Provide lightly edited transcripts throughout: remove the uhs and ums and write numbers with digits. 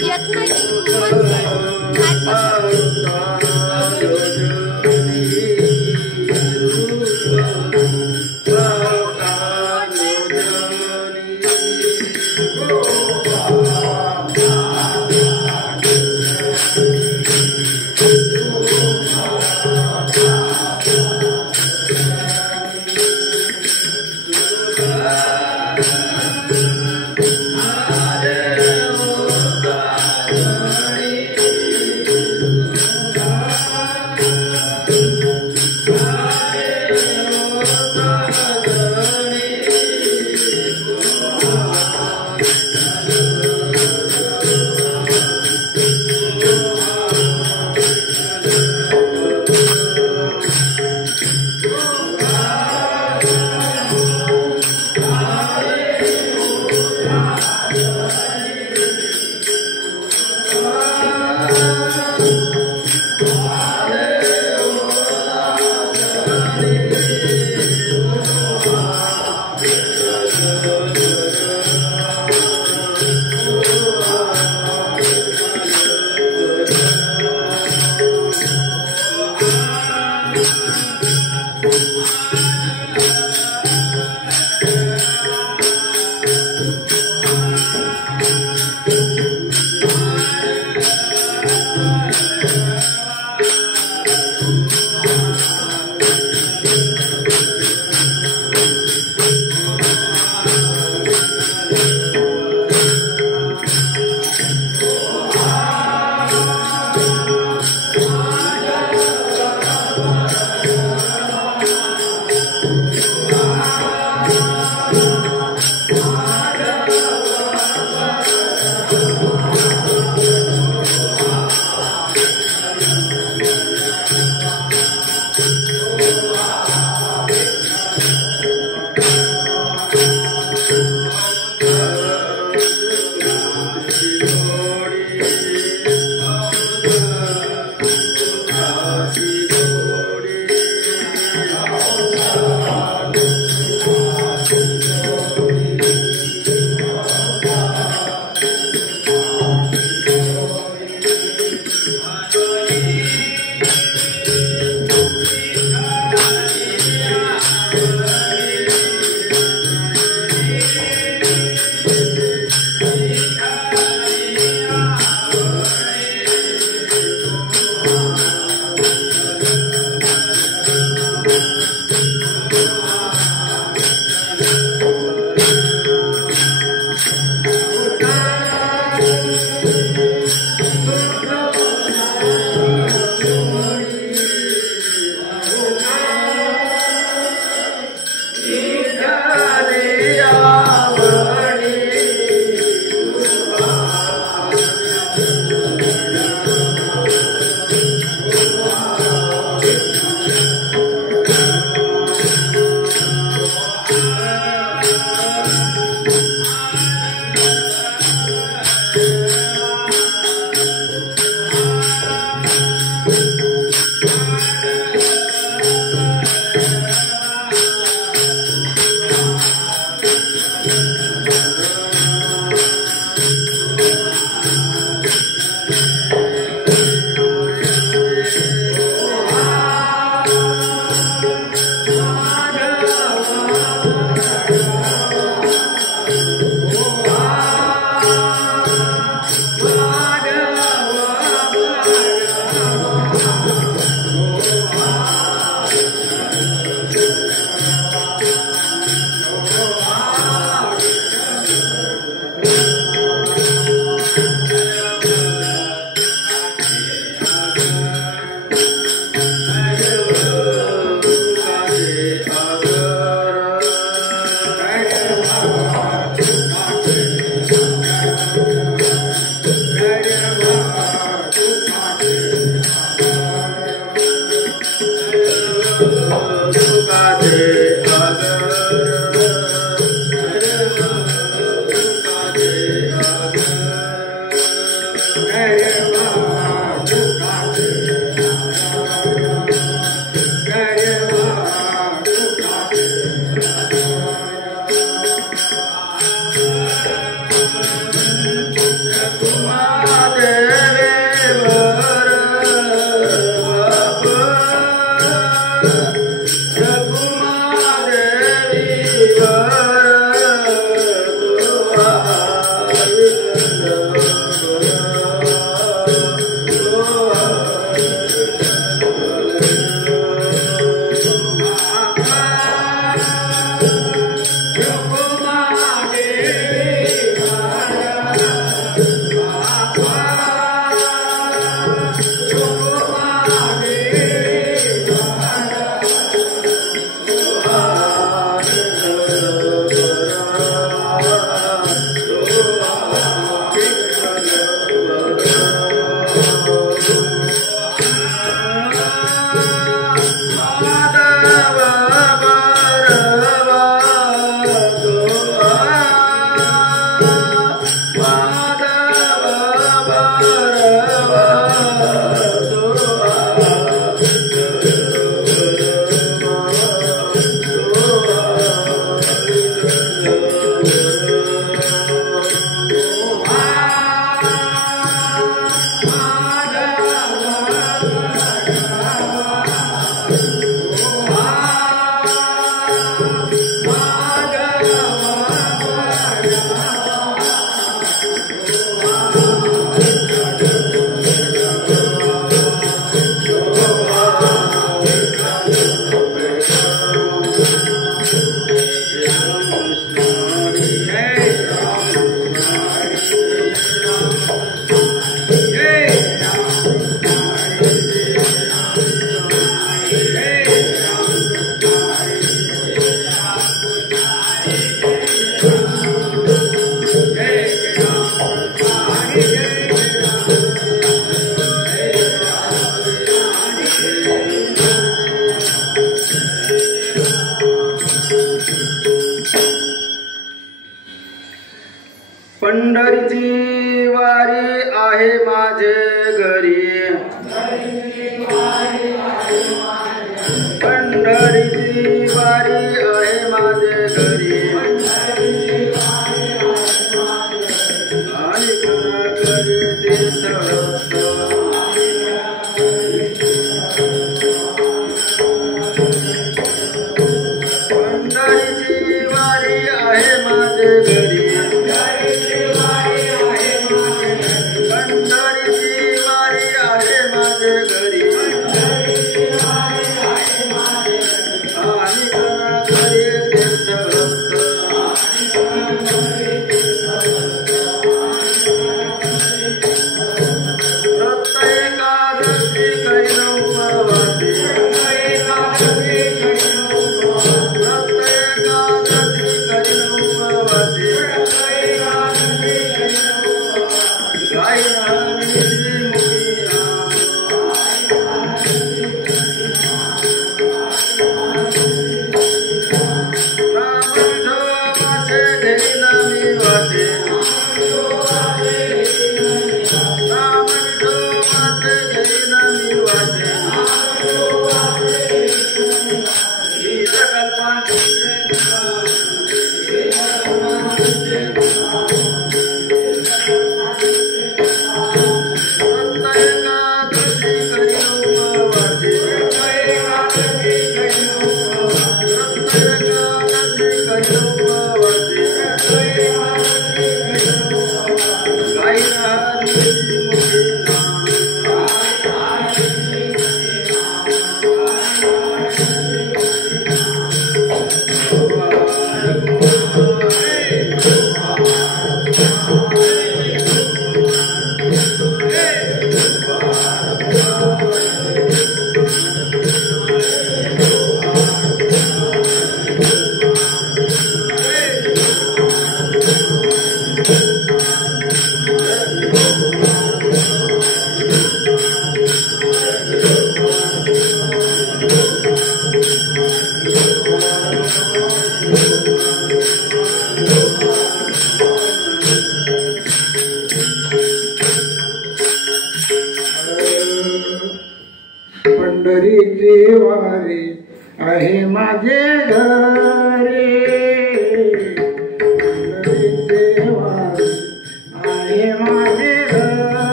येत नाही म्हणजे नाही पसंत. Kumar पंढरीची वारी आहे माझे घरी, पंढरीची वारी आहे माझे घरी, आणि कोणा करी तीर्थरत्न, पंढरीची वारी आहे माझे घरी, Nami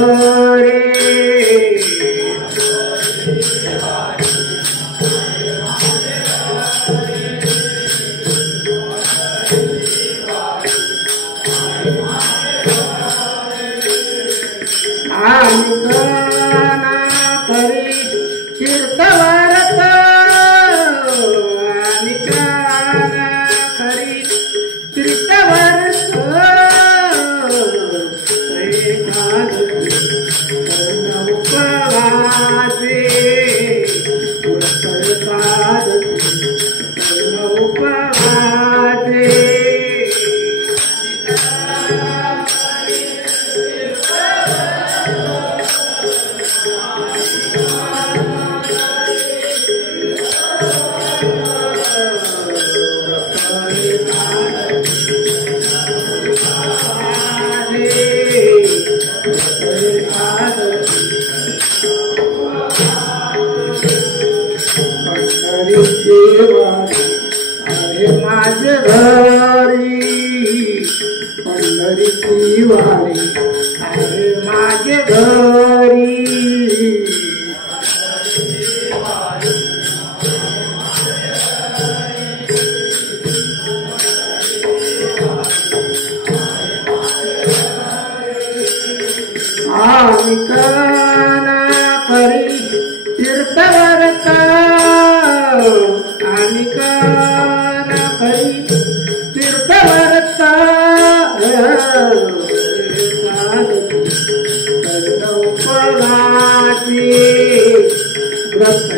घरे आनिकाना करी तीर्थवारत आनिकाना करी तीर्थवारत उपवासे उपवासे माझे घरी पंढरीची वारी आहे माझे घरी आनिकाना करी तीर्थवारता आनिकाना करी तीर्थवारता उपवासी व्रत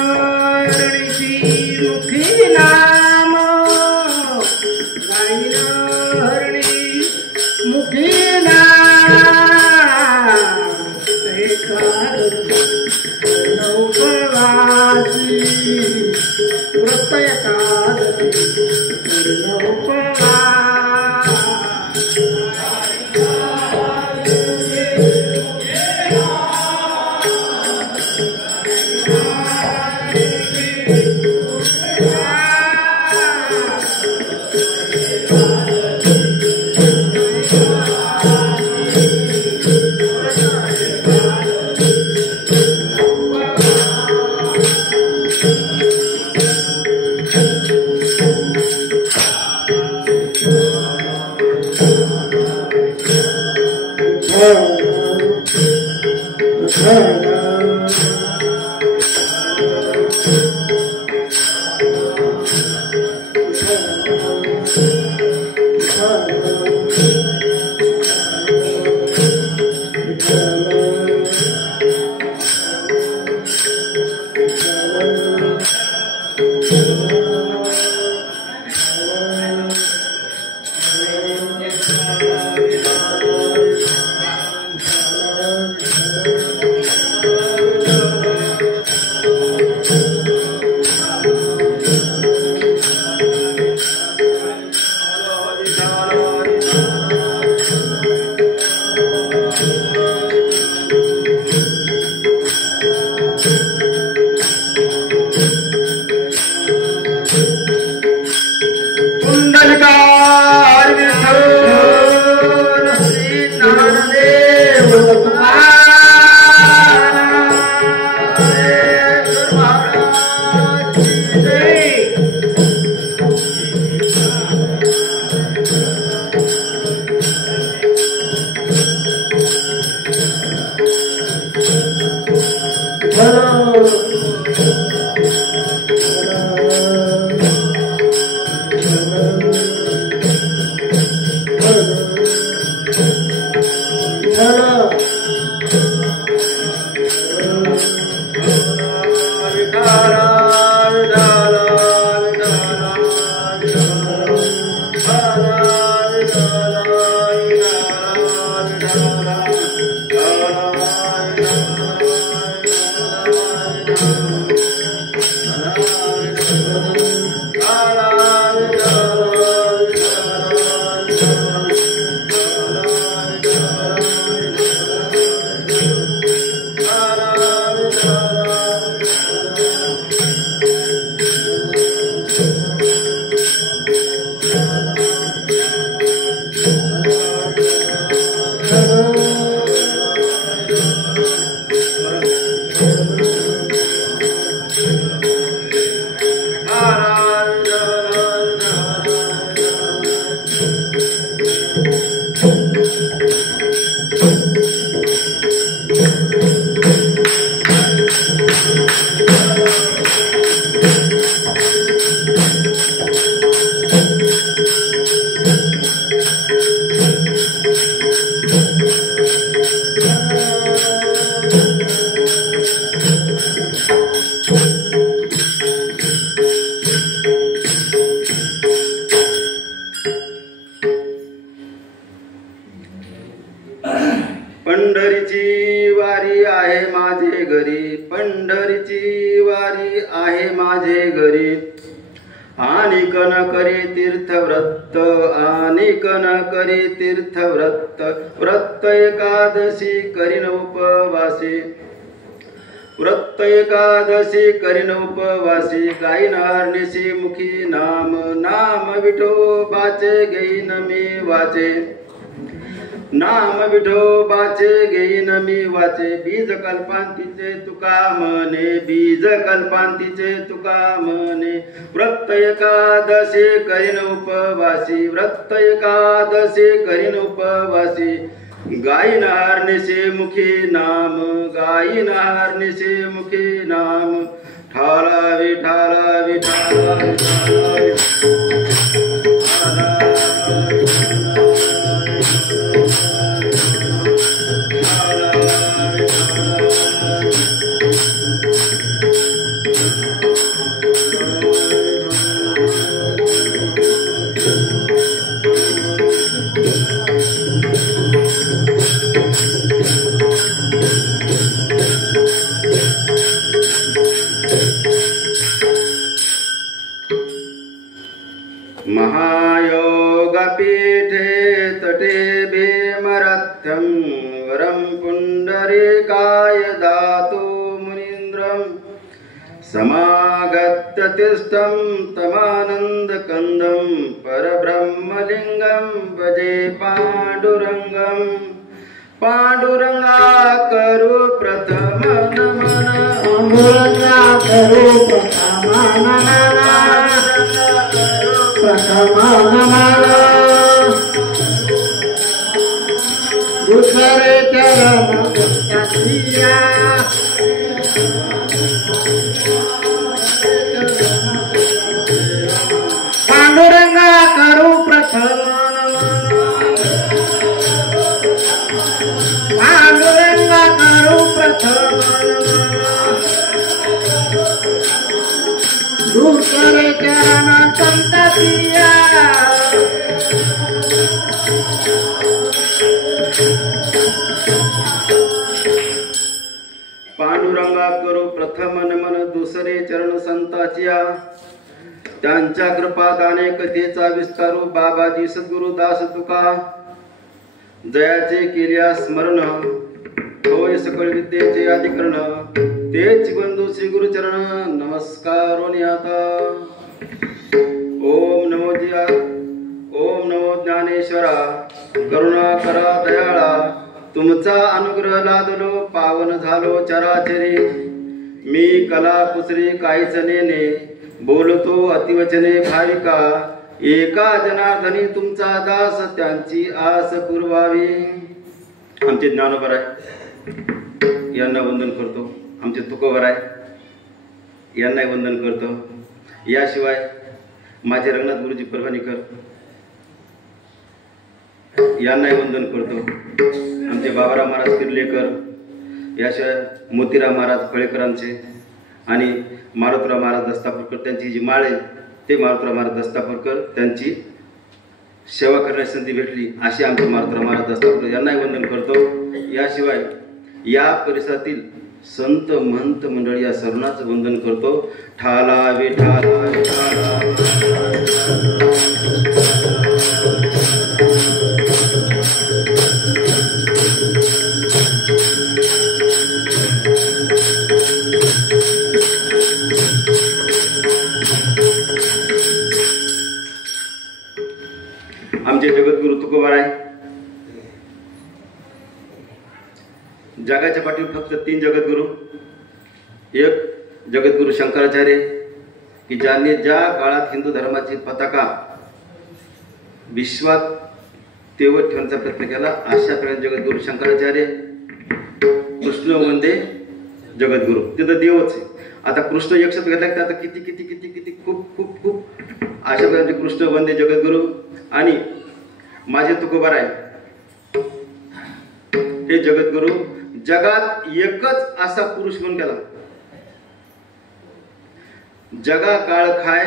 गायनारणीची मुखी नाम गायनारणी मुखी नाम उपवासी व्रत एकादशी पंढरीची वारी आहे माझे घरी, पंढरीची वारी आहे माझे घरी. आनिक न करी तीर्थव्रत, आनिक न करी तीर्थव्रत. व्रत एकादशी करीन उपवासी, व्रत एकादशी करीन उपवासी. गाईन हरनिशी मुखी नाम, नाम विठोबाचे घेईन मी वाचे, नाम विठोबाचे घेईन मी वाचे. बीज कल्पांतीचे तुका म्हणे, बीज कल्पांतीचे तुका म्हणे. व्रत एकादशी करीन उपवासी, व्रत एकादशी करीन उपवासी. गाईन हरनिशी मुखी नाम, गाईन हरनिशी मुखी नाम. ठाला विठाला विठाला महायोगपीठे तटे भीमरथ्यं वरं पुण्डरीकाय दातु मुनीन्द्रं. समागत्य तिष्ठं तमानन्दकन्दं परब्रह्मलिङ्गं भजे पाण्डुरङ्गं. पाण्डुरङ्गा करो प्रथम नमन, पांडुरंगा करो प्रथम नमन, प्रथम नमन. दुसरे चरण त्यासिया, पांडुरंगा करो प्रथम नमन, पांडुरंगा करो प्रथम नमन. दुसरे चरण संततिया, पांडुरंगा करो प्रथम नमन. दुसरे चरण संताचिया, त्यांच्या कृपादाने कथेचा विस्तारू. बाबाजी सद्गुरु दास तुका, जयाचे केल्या स्मरण. होय सकळ विद्येचे अधिकरण, तेच बंधू श्री गुरुचरण. नमस्कार आता. ओम नमो जिया, ओम नमो ज्ञानेश्वरा. करुणा करा दयाळा, तुमचा अनुग्रह लादलो पावन झालो चराचरी. मी कला कुसरी काहीच नेने, बोलतो अतिवचने भाविका. एका जनार्दनी तुमचा दास, त्यांची आस पुरवावी. आमचे ज्ञानोबर आहे, यांना वंदन करतो. आमचे तुकोबर आहे, यांनाही वंदन करतो. याशिवाय माझे रंगनाथ गुरुजी परभणीकर, यांनाही वंदन करतो. आमचे बाबाराव महाराज किर्लेकर, याशिवाय मोतीराव महाराज फळेकरांचे आणि मारुतराव महाराज दस्तापूरकर, त्यांची जी माळ आहे ते मारुतराव महाराज दस्तापूरकर, त्यांची सेवा करण्याची संधी भेटली अशी आमचे मारुतराव महाराज दस्तापूरकर, यांनाही वंदन करतो. याशिवाय या परिसरातील संत महंत मंडळी या सर्वांचं वंदन करतो. ठाला विठाला विठाला. आमचे जगद्गुरु तुकोबार आहे. जगाच्या पाठीवर फक्त 3 जगद्गुरु. एक जगद्गुरु शंकराचार्य, की ज्यांनी ज्या काळात हिंदू धर्माची पताका विश्वात तेवत ठेवण्याचा प्रयत्न केला, अशा प्रकारे जगद्गुरु शंकराचार्य. कृष्ण वंदे जगद्गुरु, तिथं देवच आहे. आता कृष्ण एक शब्द घेतला की आता किती किती किती किती खूप खूप खूप अशा प्रकारचे कृष्ण वंदे जगद्गुरु. आणि माझे तुकोबार आहे, हे जगद्गुरु जगात एकच असा पुरुष म्हणून गेला, जगा काळ खाय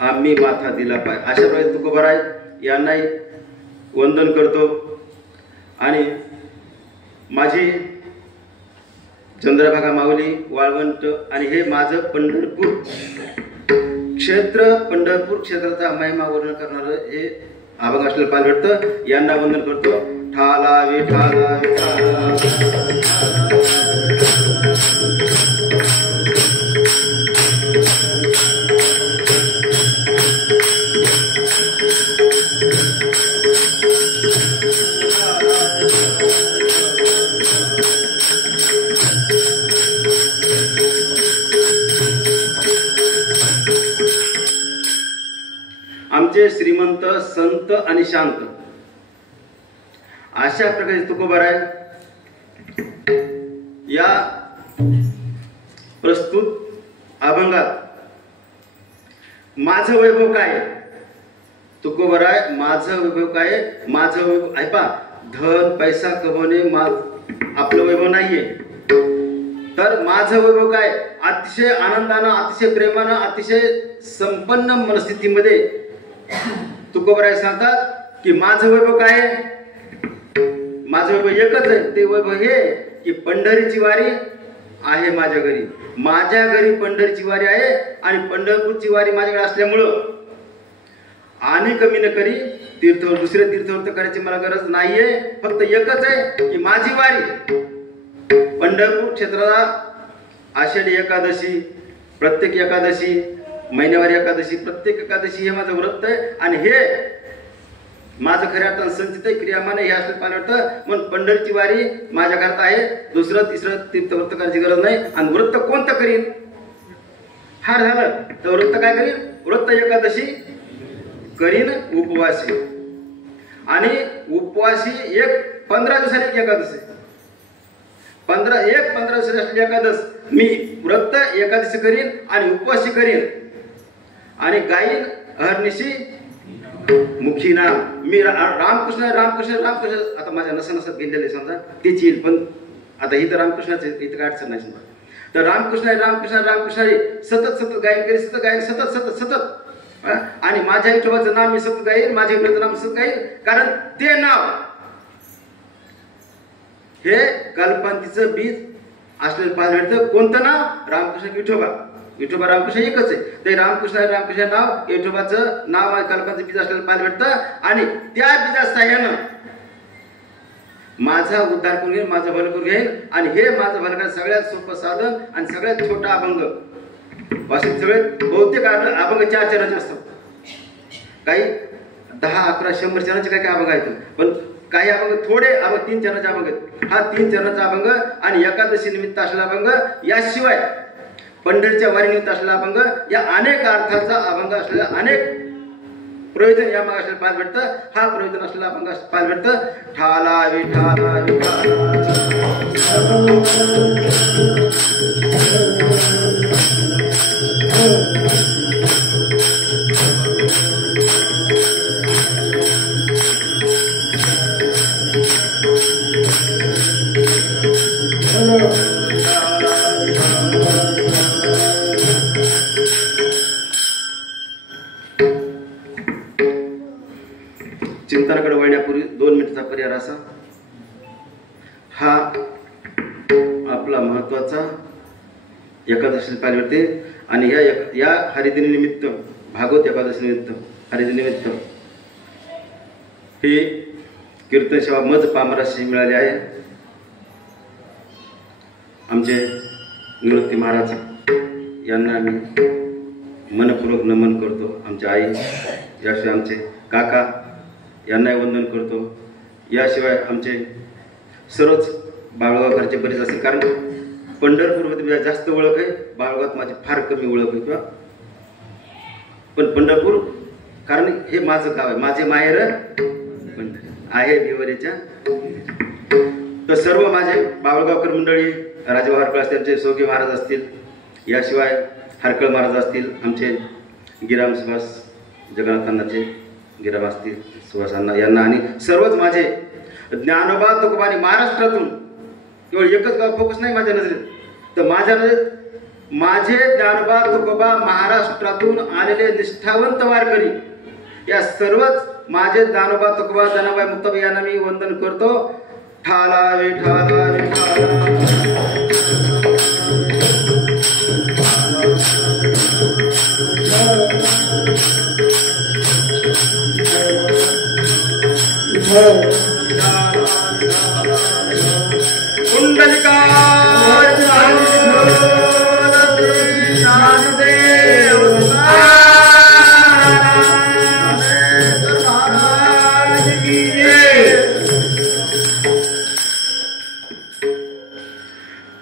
आम्ही माथा दिला पाय. अशा प्रकारे तुकोबार आहे, यांनाही वंदन करतो. आणि माझी चंद्रभागा माऊली वाळवंट आणि हे माझं पंढरपूर क्षेत्र, पंढरपूर क्षेत्राचा महिमा वर्णन करणारं हे अभंग असलेलं पाहायला भेटतं. यांना वंदन करतो. ठाला विठाला विठाला. आमचे श्रीमंत संत आणि शांत अशा प्रकारे तुकोबाराय या प्रस्तुत अभंगात माझं वैभव काय, तुकोबाराय माझं वैभव काय, माझं वैभव ऐका, धन पैसा कमवणे आपलं वैभव नाहीये, तर माझं वैभव काय, अतिशय आनंदानं, अतिशय प्रेमानं, अतिशय संपन्न मनस्थितीमध्ये तुकोबाराय सांगतात की माझं वैभव काय, माझं वैभव एकच आहे. ते वैभव हे की पंढरीची वारी आहे माझ्या घरी, माझ्या घरी पंढरीची वारी आहे आणि पंढरपूरची वारी माझ्याकडे असल्यामुळं आणि कमी न करी तीर्थवर दुसरे तीर्थवर करायची मला गरज नाहीये. फक्त एकच आहे की माझी वारी पंढरपूर क्षेत्राला आषाढी एकादशी, प्रत्येक एकादशी, महिन्यावारी एकादशी, प्रत्येक एकादशी हे माझं व्रत आहे आणि हे माझं खऱ्या अर्थानं संचित आहे, क्रियामान हे असलं पाहिलं वाटतं. म्हणून पंढरीची वारी माझ्या घरात आहे, दुसरं तिसरं तीर्थव्रत करायची गरज नाही. आणि व्रत कोणतं करीन, हार झालं तर व्रत काय करीन, व्रत एकादशी करीन, उपवासी आणि उपवासी एक 15 दिवसाची एकादशी, 15 दिवसाची असलेली एकादश मी व्रत एकादशी करीन आणि उपवासी करीन आणि गाईन अहर्निशी मुखी नाम. मी रामकृष्ण रामकृष्ण रामकृष्ण आता माझ्या नसत गेलेले समजा तेच येईल, पण आता ही तर रामकृष्णाच इथं काय अडचण नाही समजा. तर रामकृष्ण रामकृष्ण रामकृष्ण सतत सतत गायन करीन, सतत गायन, सतत सतत सतत आणि माझ्या विठोबाचं नाम मी सतत गाईन, माझ्या विठोबाचं नाम सतत गाईन. कारण ते नाव हे कल्पांतीचं बीज असलेलं पाहायला मिळतं. कोणतं नाव, रामकृष्ण विठोबा, विठोबा रामकृष्ण एकच आहे. ते रामकृष्ण रामकृष्ण नाव विठोबाचं नाव आहे, कल्पांचं बीज असलेलं पाहायला मिळतं आणि त्या बीजा साह्यानं माझा उद्धार करून घेईल, माझं भलं करून घेईल. आणि हे माझं भलं करायचं सगळ्यात सोपं साधन आणि सगळ्यात छोटा अभंग. वास्तविक सगळे बहुतेक अभंग 4 चरणाचे असतात, काही 10, 11, 100 चरणाचे काही अभंग आहेत, पण काही अभंग थोडे अभंग 3 चरणाचे अभंग आहेत. हा 3 चरणाचा अभंग आणि एकादशी निमित्त असलेला अभंग, याशिवाय पंढरीच्या वारी निमित्त असलेला अभंग, या अनेक अर्थाचा अभंग असलेला अनेक प्रयोजन या मागे असलेलं पाहायला भेटतं. हा प्रयोजन असलेला अभंग पाहायला भेटतं. ठाला विठाला विठाला. चिंतनाकडे वळण्यापूर्वी 2 मिनिटाचा पर्याय असा, हा आपला महत्वाचा एकादशी पाहायला मिळते आणि या हरिदिनी निमित्त, भागवत एकादशी निमित्त, हरिदिनी निमित्त ही कीर्तन सेवा मज पामराशी मिळाली आहे. आमचे निवृत्ती महाराज यांना मी मनपूर्वक नमन करतो. आमच्या आई, याशिवाय आमचे काका यांनाही वंदन करतो. याशिवाय आमचे सर्वच बाळगावकरचे बरेच असेल, कारण पंढरपूरमध्ये जास्त ओळख आहे, बाळगावात माझी फार कमी ओळख आहे किंवा, पण पंढरपूर कारण हे माझं गाव आहे, माझे माहेर आहे भिवरीच्या. तर सर्व माझे बाळगावकर मंडळी, राजेभाऊ हरकळ असतील, आमचे सोगे महाराज असतील, याशिवाय हरकळ महाराज असतील, आमचे गिराम सुभाष जगन्नाथांनाचे गिराम असतील, सुभाषांना यांना आणि सर्वच माझे ज्ञानोबा तुकोबानी महाराष्ट्रातून केवळ एकच गाव फोकस नाही माझ्या नजरेत, तर माझ्या नजरेत माझे ज्ञानोबा तुकोबा महाराष्ट्रातून आलेले निष्ठावंत वारकरी, या सर्वच माझे ज्ञानोबा तुकोबा जनाबाई मुक्ताबाई यांना मी वंदन करतो. ठाला विठाला कुंडलिका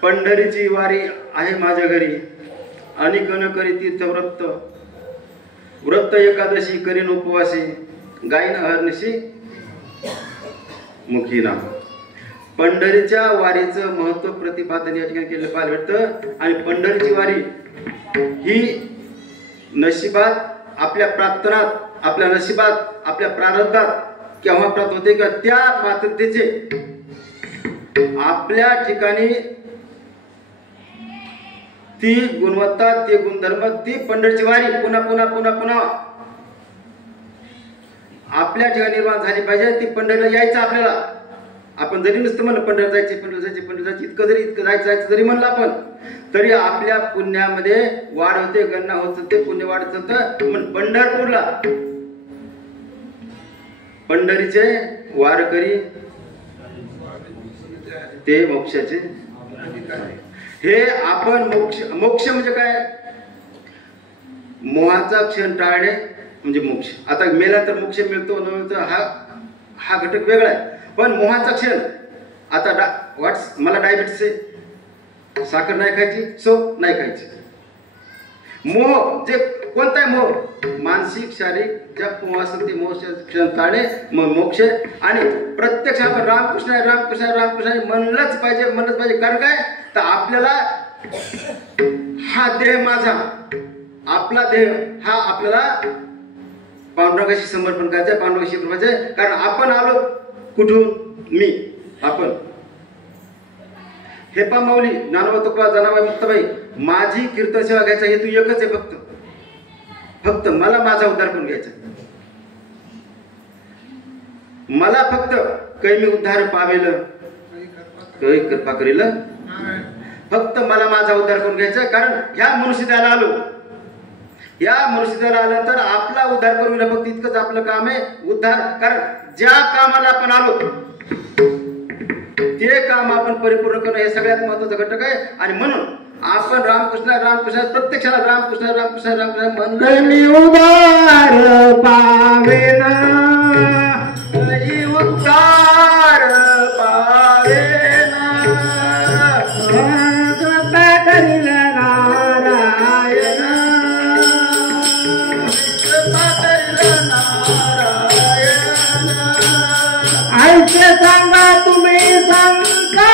पंढरीची वारी आहे माझ्या घरी आणि कन करी तीर्थ व्रत एकादशी करीन उपवासी गायन अहर्निशी मुखी नाम. पंढरीच्या वारीचं महत्व प्रतिपादन या ठिकाणी केलं पाहायला भेटतं. आणि पंढरीची वारी ही नशिबात, आपल्या प्रार्थनात, आपल्या नशिबात, आपल्या प्रारब्धात केव्हा प्राप्त होते का त्या पात्रतेचे आपल्या ठिकाणी ती गुणवत्ता, ते गुणधर्म, ती पंढरीची वारी पुन्हा पुन्हा पुन्हा पुन्हा आपल्या ठिकाणी निर्माण झाली पाहिजे. ती पंढरीला यायचं आपल्याला. आपण जरी नुसतं म्हणलं पंढरीला जायचे, पंढरीला जायचे, पंढरीला जायचे, इतकं जायचं जरी म्हणलं आपण, तरी आपल्या पुण्यामध्ये वाढ होते, गणना होत होते, पुण्य वाढत होतं. पण पंढरपूरला पंढरीचे वारकरी ते मोक्षाचे. हे आपण मोक्ष म्हणजे काय? मोहाचा क्षण टाळणे म्हणजे मोक्ष. आता मेल्यानंतर मोक्ष मिळतो न मिळतो हा घटक वेगळा आहे. पण मोहाचा क्षण, आता मला डायबिटीस आहे, साखर नाही खायची, सो नाही खायची. मोह जे कोणता आहे? मोह मानसिक शारीरिक ज्या मोह असेल ते मोह क्षण टाळणे मग मोक्ष. आणि प्रत्यक्ष आपण रामकृष्ण रामकृष्ण रामकृष्ण म्हणलंच पाहिजे. कारण काय तर आपल्याला हा देह माझा, आपला देह हा आपल्याला पांडुरंगाशी समर्पण करायचं, पांडुरंगाशी करायचं. कारण आपण आलो कुठून? मी, आपण. हे पा माऊली ज्ञानोबा तुकोबा जनाबाई मुक्ताबाई, माझी कीर्तन सेवा घ्यायचा हेतू एकच आहे, फक्त मला माझा उद्धार करून घ्यायचा. मला फक्त काही मी उद्धार पावेल, काही कृपा करेल, फक्त मला माझा उद्धार करून घ्यायचा. कारण ह्या मनुष्यत्वाला आलो, या मनुष्यत्वाला आल्यानंतर आपला उद्धार करून घेणं फक्त इतकंच आपलं काम आहे, उद्धार. कारण ज्या कामाला आपण आलो ते काम आपण परिपूर्ण करणं हे सगळ्यात महत्वाचा घटक आहे. आणि म्हणून आपण रामकृष्ण रामकृष्ण प्रत्यक्षाला रामकृष्ण रामकृष्ण रामकृष्ण म्हणून उद्धार पावेना, उद्धार पावेना, कृपा करील नारायण, कृपा करील नारायण. ऐसे सांगा तुम्ही संका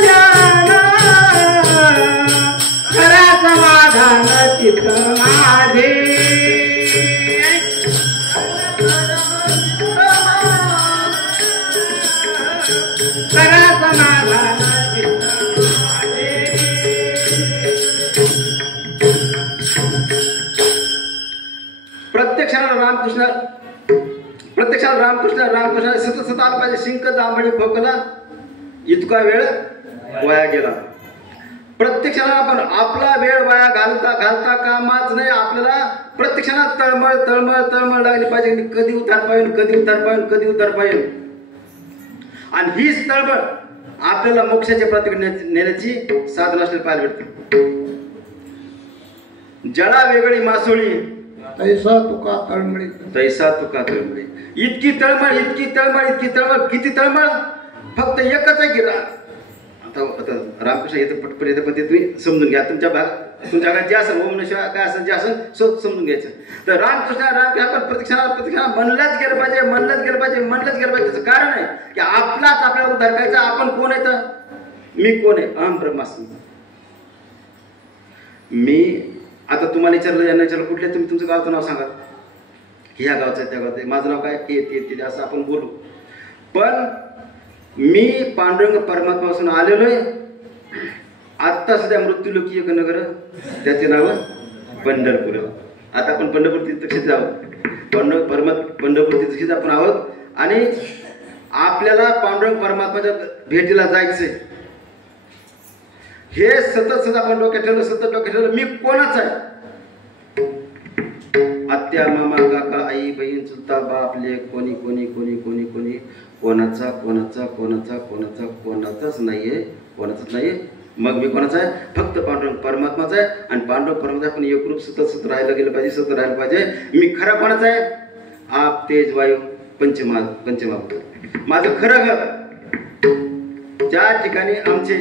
जाना, करा समाधान चित्त माझे, करा समाधान चित्त माझे. प्रत्यक्षाला रामकृष्ण रामकृष्ण सतत आलं पाहिजे. शिंक जांभळी खोकला इतका वेळ वाया गेला. प्रत्यक्षाला आपण आपला वेळ वाया घालता कामाच नाही. आपल्याला प्रत्यक्षाला तळमळ लागली पाहिजे. कधी उतार पाहिजे. आणि हीच तळमळ आपल्याला मोक्षाच्या प्रत्येक नेण्याची साधन असलेली पाहायला भेटते. जळा वेगळी मासोळी तैसा तुका तळमळी, इतकी तळमळ, किती तळमळ. फक्त एकच आहे की आता रामकृष्ण येतं पटपट येतं, पण ते तुम्ही समजून घ्या. तुमच्या घरात जे असेल ओम नमः काय असेल जे असेल समजून घ्यायचं. तर रामकृष्ण आपण प्रत्यक्षाला म्हणलंच गेलं पाहिजे. त्याचं कारण आहे की आपलाच आपल्याला उद्धार करायचा. आपण कोण आहे? तर मी कोण आहे? अहम ब्रह्मास्मी. मी आता तुम्हाला विचारलं, यांना विचारलं कुठले तुम्ही तुमचं गावचं नाव सांगा. ह्या गावचं आहे, त्या गावचं आहे, माझं नाव काय, ते असं आपण बोलू. पण मी पांडुरंग परमात्मापासून आलेलो आहे. आत्ता सध्या मृत्यूलोकी एक नगर, त्याचे नाव पंढरपूर. आता आपण पंढरपूर तीर्थक्षेत्री आहोत. पंढरपूर तीर्थक्षेत्री आपण आहोत. आणि आपल्याला पांडुरंग परमात्माच्या भेटीला जायचंय. हे सतत आपण डोक्यात ठेवलं, सतत डोक्यात ठेवलं, मी कोणाच आहे? आत्या, मामा, काका, आई, बहीण, चुलता, बाप, लेक, कोणी कोणी कोणी कोणी कोणी कोणाचा कोणाचा कोणाचा कोणाचा कोणाचाच नाहीये, कोणाचाच नाहीये. मग मी कोणाचा आहे? फक्त पांडुरंग परमात्माचा आहे. आणि पांडुरंग परमात्मा पण एकरूप सतत सतत राहायला गेलं पाहिजे, सतत राहायला पाहिजे. मी खरा कोणाचा आहे? आप, तेज, वायू, पंचमहाभूत. माझं खरं घर ज्या ठिकाणी आमचे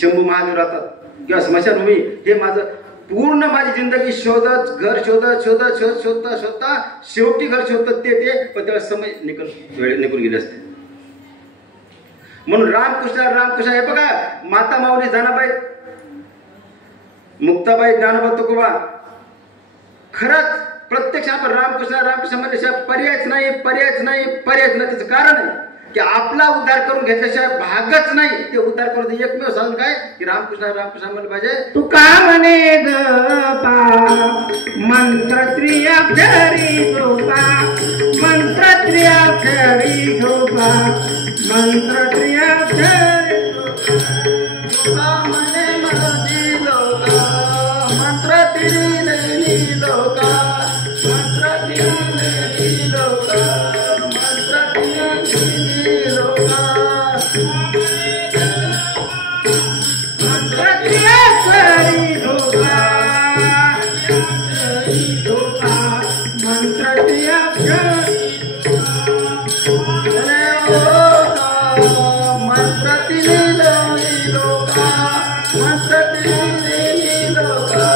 शंभू महादेव राहतात किंवा स्मशानभूमी, हे माझं पूर्ण माझी जिंदगी शोधत, घर शोधत शोधत शोधत शोधता शोधता शेवटी घर शोधत ते पण त्याला समय वेळ निघून गेले असते. म्हणून रामकृष्ण हे बघा, माता माऊली, जनाबाई, मुक्ताबाई, ज्ञानोबा, तुकोबा, खरंच प्रत्यक्ष आपण रामकृष्ण म्हणल्याशिवाय पर्यायच नाही. त्याचं कारण आहे की आपला उद्धार करून घेतल्याशिवाय भागच नाही. ते उद्धार करून एकमेव साधन काय की रामकृष्ण म्हणलं पाहिजे. तुका म्हणे मंत्र त्रिअक्षरी झोपा, मंत्र त्रिअक्षरी झोपा, मंत्र त्रिअक्षरी झोपा म्हणे मधी लोका, मंत्र तिरी लोका, मंत्र तिरी लोका, मंत्र तिरी लोका, मंत्र त्रिअक्षरी झोपा, झोपा, मंत्र त्रिअक्षरी मंत्र तिरी लोका, मंत्र तिरी लोका,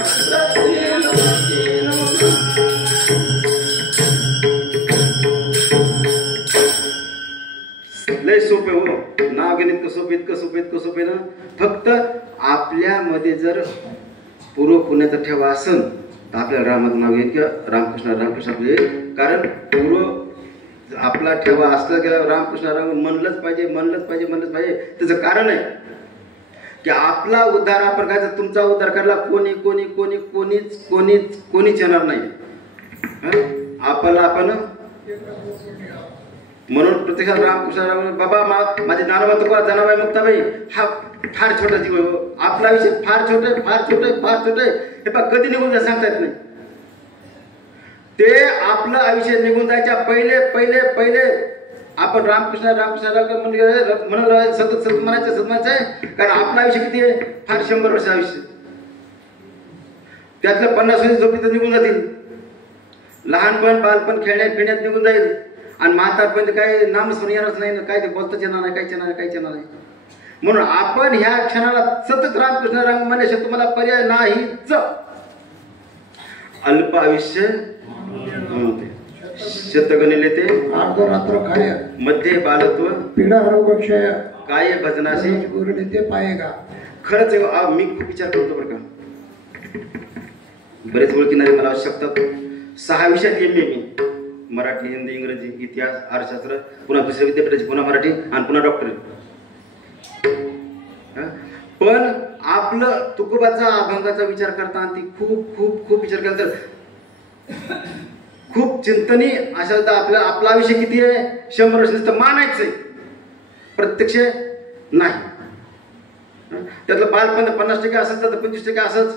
मंत्र तिरी लोका. लय सोपे हो, नाव घेणे इतकं सोपे ना. फक्त आपल्यामध्ये जर पूर्व पुण्याचा ठेवा असेल तर आपल्याला रामाचं नाव घेईन किंवा रामकृष्ण आपले. कारण पूर्व आपला ठेवा असला की रामकृष्ण म्हणलंच पाहिजे. त्याचं कारण आहे की आपला उद्धार आपण काय, तुमचा उद्धार करायला कोणीच येणार नाही. आपल्याला आपण म्हणून प्रत्यक्षात रामकृष्ण बाबा माझे ज्ञानोबा, तुकोबा, जनाबाई, मुक्ताबाई हा फार छोटा जीव आहे. आपला आयुष्य फार छोटे. हे पहा कधी निघून जाय सांगता येत नाही. ते आपलं आयुष्य निघून जायच्या पहिले आपण रामकृष्ण म्हणून सतत म्हणायचं आहे. कारण आपलं आयुष्य किती आहे? फार 100 वर्ष आयुष्य. त्यातलं 50 वर्ष झोपीत निघून जातील. लहानपण, बालपण, खेळण्यात फिरण्यात निघून जाईल. आणि म्हातारपर्यंत काही नामस्मरण येणारच नाही ना, काय ते बोलताच येणार नाही, काहीच येणार नाही. म्हणून आपण ह्या क्षणाला सतत रामकृष्ण म्हणल्याशिवाय तुम्हाला पर्याय नाहीच. अल्प आयुष्य शतगणिले ते अर्धरात्र खाय, मध्ये बालत्व, पीडा रोग क्षय, काय भजनाशी ते पाहेगा. खरंच मी खूप विचार करतो बरं का. बरेच ओळखीणारे मला शकतात. 6 विषयात MA मी, मराठी, हिंदी, इंग्रजी, इतिहास, अर्थशास्त्र, पुन्हा दुसऱ्या विद्यापीठाची, पुन्हा मराठी आणि पुन्हा डॉक्टरेट. पण आपलं तुकोबाचा, अभंगाचा विचार करता ती खूप विचार केला तर खूप चिंतनी अशा आपला आयुष्य किती आहे? 100 वर्ष नुसतं मानायचंय, प्रत्यक्ष नाही. त्यातलं बालपण 50% असंच तर 25% असंच.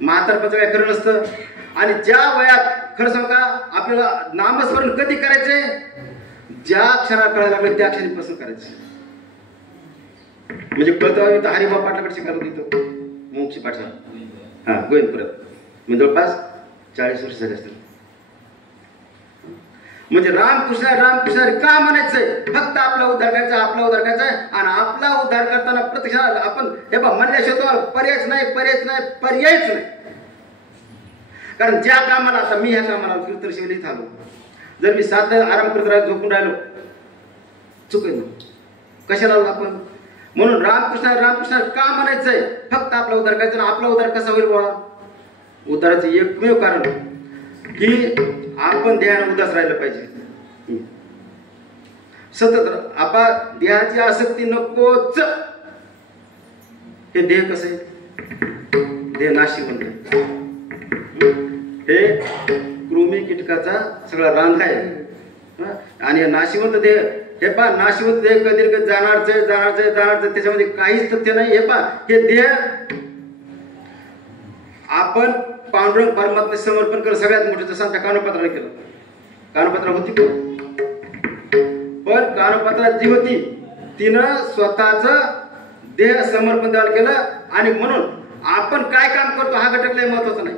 म्हातारपणाचं काय खरं नसतं. आणि ज्या वयात खरं सांगा आपल्याला नामस्मरण कधी करायचंय? ज्या क्षणात कळायला लागलं त्या क्षणी पसंत करायचं. म्हणजे कळतं तर हरिभाऊ पाटलाकडे शिकायला होती मोक्षी पाठला, गोविंदपुरात. म्हणजे जवळपास 40 वर्ष झाले असतील. म्हणजे रामकृष्ण का म्हणायचंय? फक्त आपला उद्धार करायचा आहे. आणि आपला उद्धार करताना प्रत्यक्षात आपण हे बघ म्हणल्याशिवाय पर्यायच नाही. कारण ज्या कामाला, आता मी ह्या कामाला कीर्तन शिवलीत आलो, जर मी 7 आराम करत राहिलो, झोपून राहिलो, चुकेल ना. कशाला आलो आपण? म्हणून रामकृष्ण का म्हणायचंय? फक्त आपला उद्धार करायचा. आपला उद्धार कसा होईल बा? उद्धाराचं एकमेव कारण की आपण देहानं उदास राहिलं पाहिजे. सतत आपण देहाची आसक्ती नकोच. हे देह कसं आहे? देह नाशिवंत, हे कृमी कीटकाचा सगळा रांग आहे. आणि नाशिवंत देह हे पहा नाशवंत देह कधी जाणारच त्याच्यामध्ये काहीच तथ्य नाही. हे पहा हे देह आपण पांडुरंग परमात्मा समर्पण केलं सगळ्यात मोठं, जसं आमच्या कानोपात्राने केलं. कानोपात्रा होती पण कानोपात्रा जी होती तिनं स्वतःच देह समर्पण द्यायला केलं. आणि म्हणून आपण काय काम करतो हा घटक लय महत्वाचा नाही.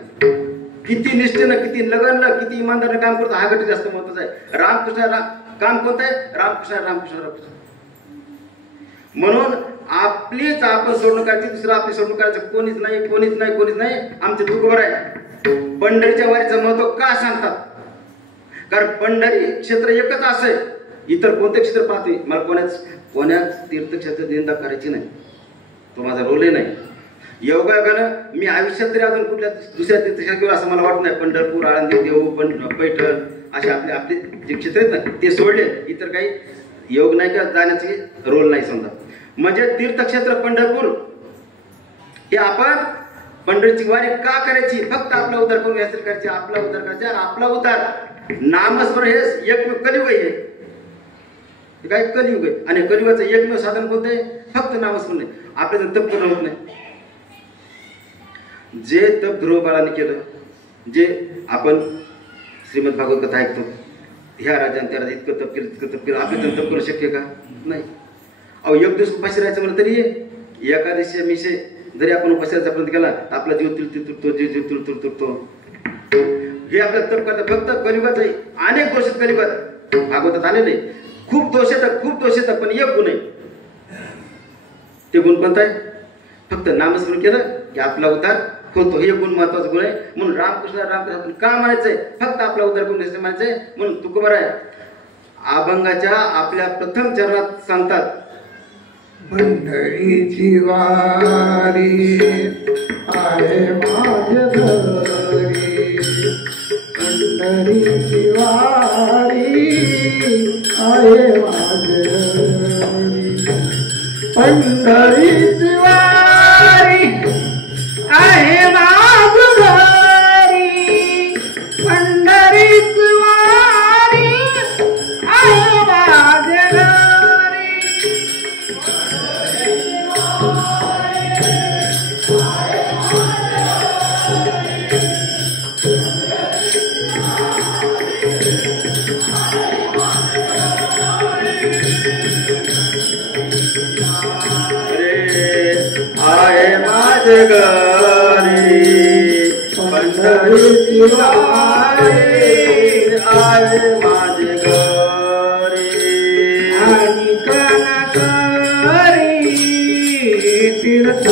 किती निष्ठेनं, किती लगनलं, किती इमानदारीनं काम करतो हा घटक जास्त महत्वाचा आहे. रामकृष्ण काम कोणतं आहे? रामकृष्ण. म्हणून आपलीच आपण सोडणूक करायची, दुसरं आपली सोडणूक करायचं कोणीच नाही. आमचे तुकोबर आहे. पंढरीच्या वारीचं महत्व का सांगतात? कारण पंढरी क्षेत्र एकच असं आहे. इतर कोणते क्षेत्र पाहतोय मला कोण्याच तीर्थक्षेत्र निंदा करायची नाही. तो माझा रोलही नाही. योगायोगानं मी आयुष्यात तरी अजून कुठल्या दुसऱ्या तीर्थक्षेत्रात गेलो असं मला वाटत नाही. पंढरपूर, आळंदी, देहू, पैठण असे आपले जे क्षेत्र आहेत ना ते सोडले. इतर काही योग नाही का जाण्याची रोल नाही समजा. म्हणजे तीर्थक्षेत्र पंढरपूर हे आपण पंढरीची वारी का करायची? फक्त आपला उद्धार करून घ्यायचं करायची, आपला उद्धार करायचा. आणि आपला उद्धार नामस्मरण हे एकमेव कलियुग आहे. हे काय कलियुग आहे. आणि कलियुगाचं एकमेव साधन कोणतं आहे? फक्त नामस्मरण आहे. आपल्याला तप करणं होत नाही. जे तप ध्रुव बाळाने केलं, जे आपण श्रीमद भागवत कथा ऐकतो, ह्या राजाने त्या राजा इतकं तप केलं आपले तर तप करू शक्य का? नाही. अहो एक दिवस उपाशी राहायचं म्हणलं तरी एकादशी मिशे जरी आपण उपाशी राहायचा प्रयत्न केला तर आपला जीव तुटतो. हे आपलं तप करतात. फक्त कलियुगाचं अनेक दोष आहेत. कलियुगात भागवतात आलेले खूप दोष येतात पण एक गुण आहे. ते गुण कोणता आहे? फक्त नामस्मरण केलं की आपला उद्धार होतो. हे गुण महत्वाचा गुण आहे. म्हणून रामकृष्ण का म्हणायचंय? फक्त आपला उद्धार करून घ्यायचं म्हणायचंय. म्हणून तुकोबर आहे अभंगाच्या आपल्या प्रथम चरणात सांगतात, पंढरीची वारी आहे माझ्या घरी, पंढरीची वारी आहे माझ्या घरी, पंढरीची वारी आहे माझ्या घरी, पंढरीची वारी आहे माझ्या घरी. आहे माझे घरी, पंढरीची वारी आहे माझे घरी. आणि कनकरी तीर्थ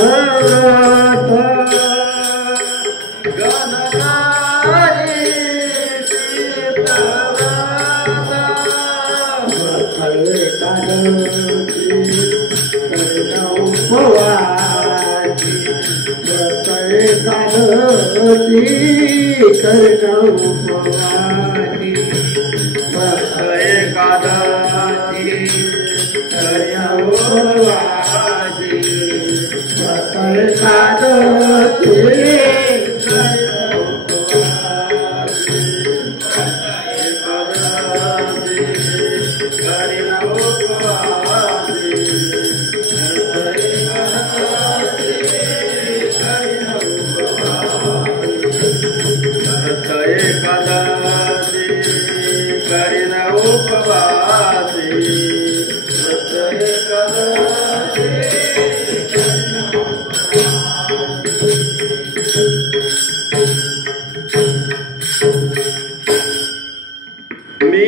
मी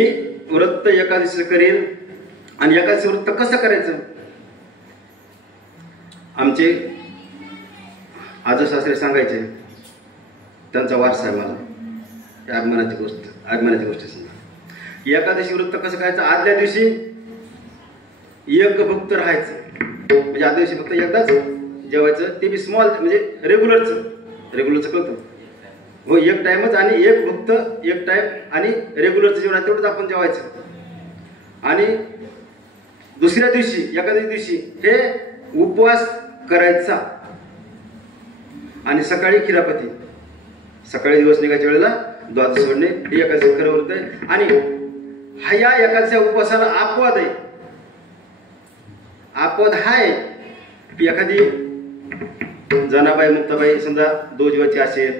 व्रत एकादशी करेन. आणि एकादशी व्रत कसं करायचं? आमचे आजसासरे सांगायचे, त्यांचा वारसा आहे मला. आगमनाची गोष्ट सांगा. एकादशी व्रत कसं करायचं? आदल्या दिवशी एक भक्त राहायचं. म्हणजे आदल्या दिवशी फक्त एकदाच जेवायचं, ते बी स्मॉल म्हणजे रेग्युलरचं कळतं हो. एक टाइमच आणि एक भक्त एक टाइम आणि रेग्युलरचं जेवण तेवढंच आपण जेवायचं. आणि दुसऱ्या दिवशी एकादशी दिवशी हे उपवास करायचा. आणि सकाळी खिरापती, सकाळी दिवस निघायच्या वेळेला द्वादश सोडणे हे एकादशी खरं व्रत आहे. आणि हा या एकादशीच्या उपवासाला अपवाद आहे. आपद हाय. एखादी जनाबाई मुक्ताबाई समजा 2 जीवाची असेल,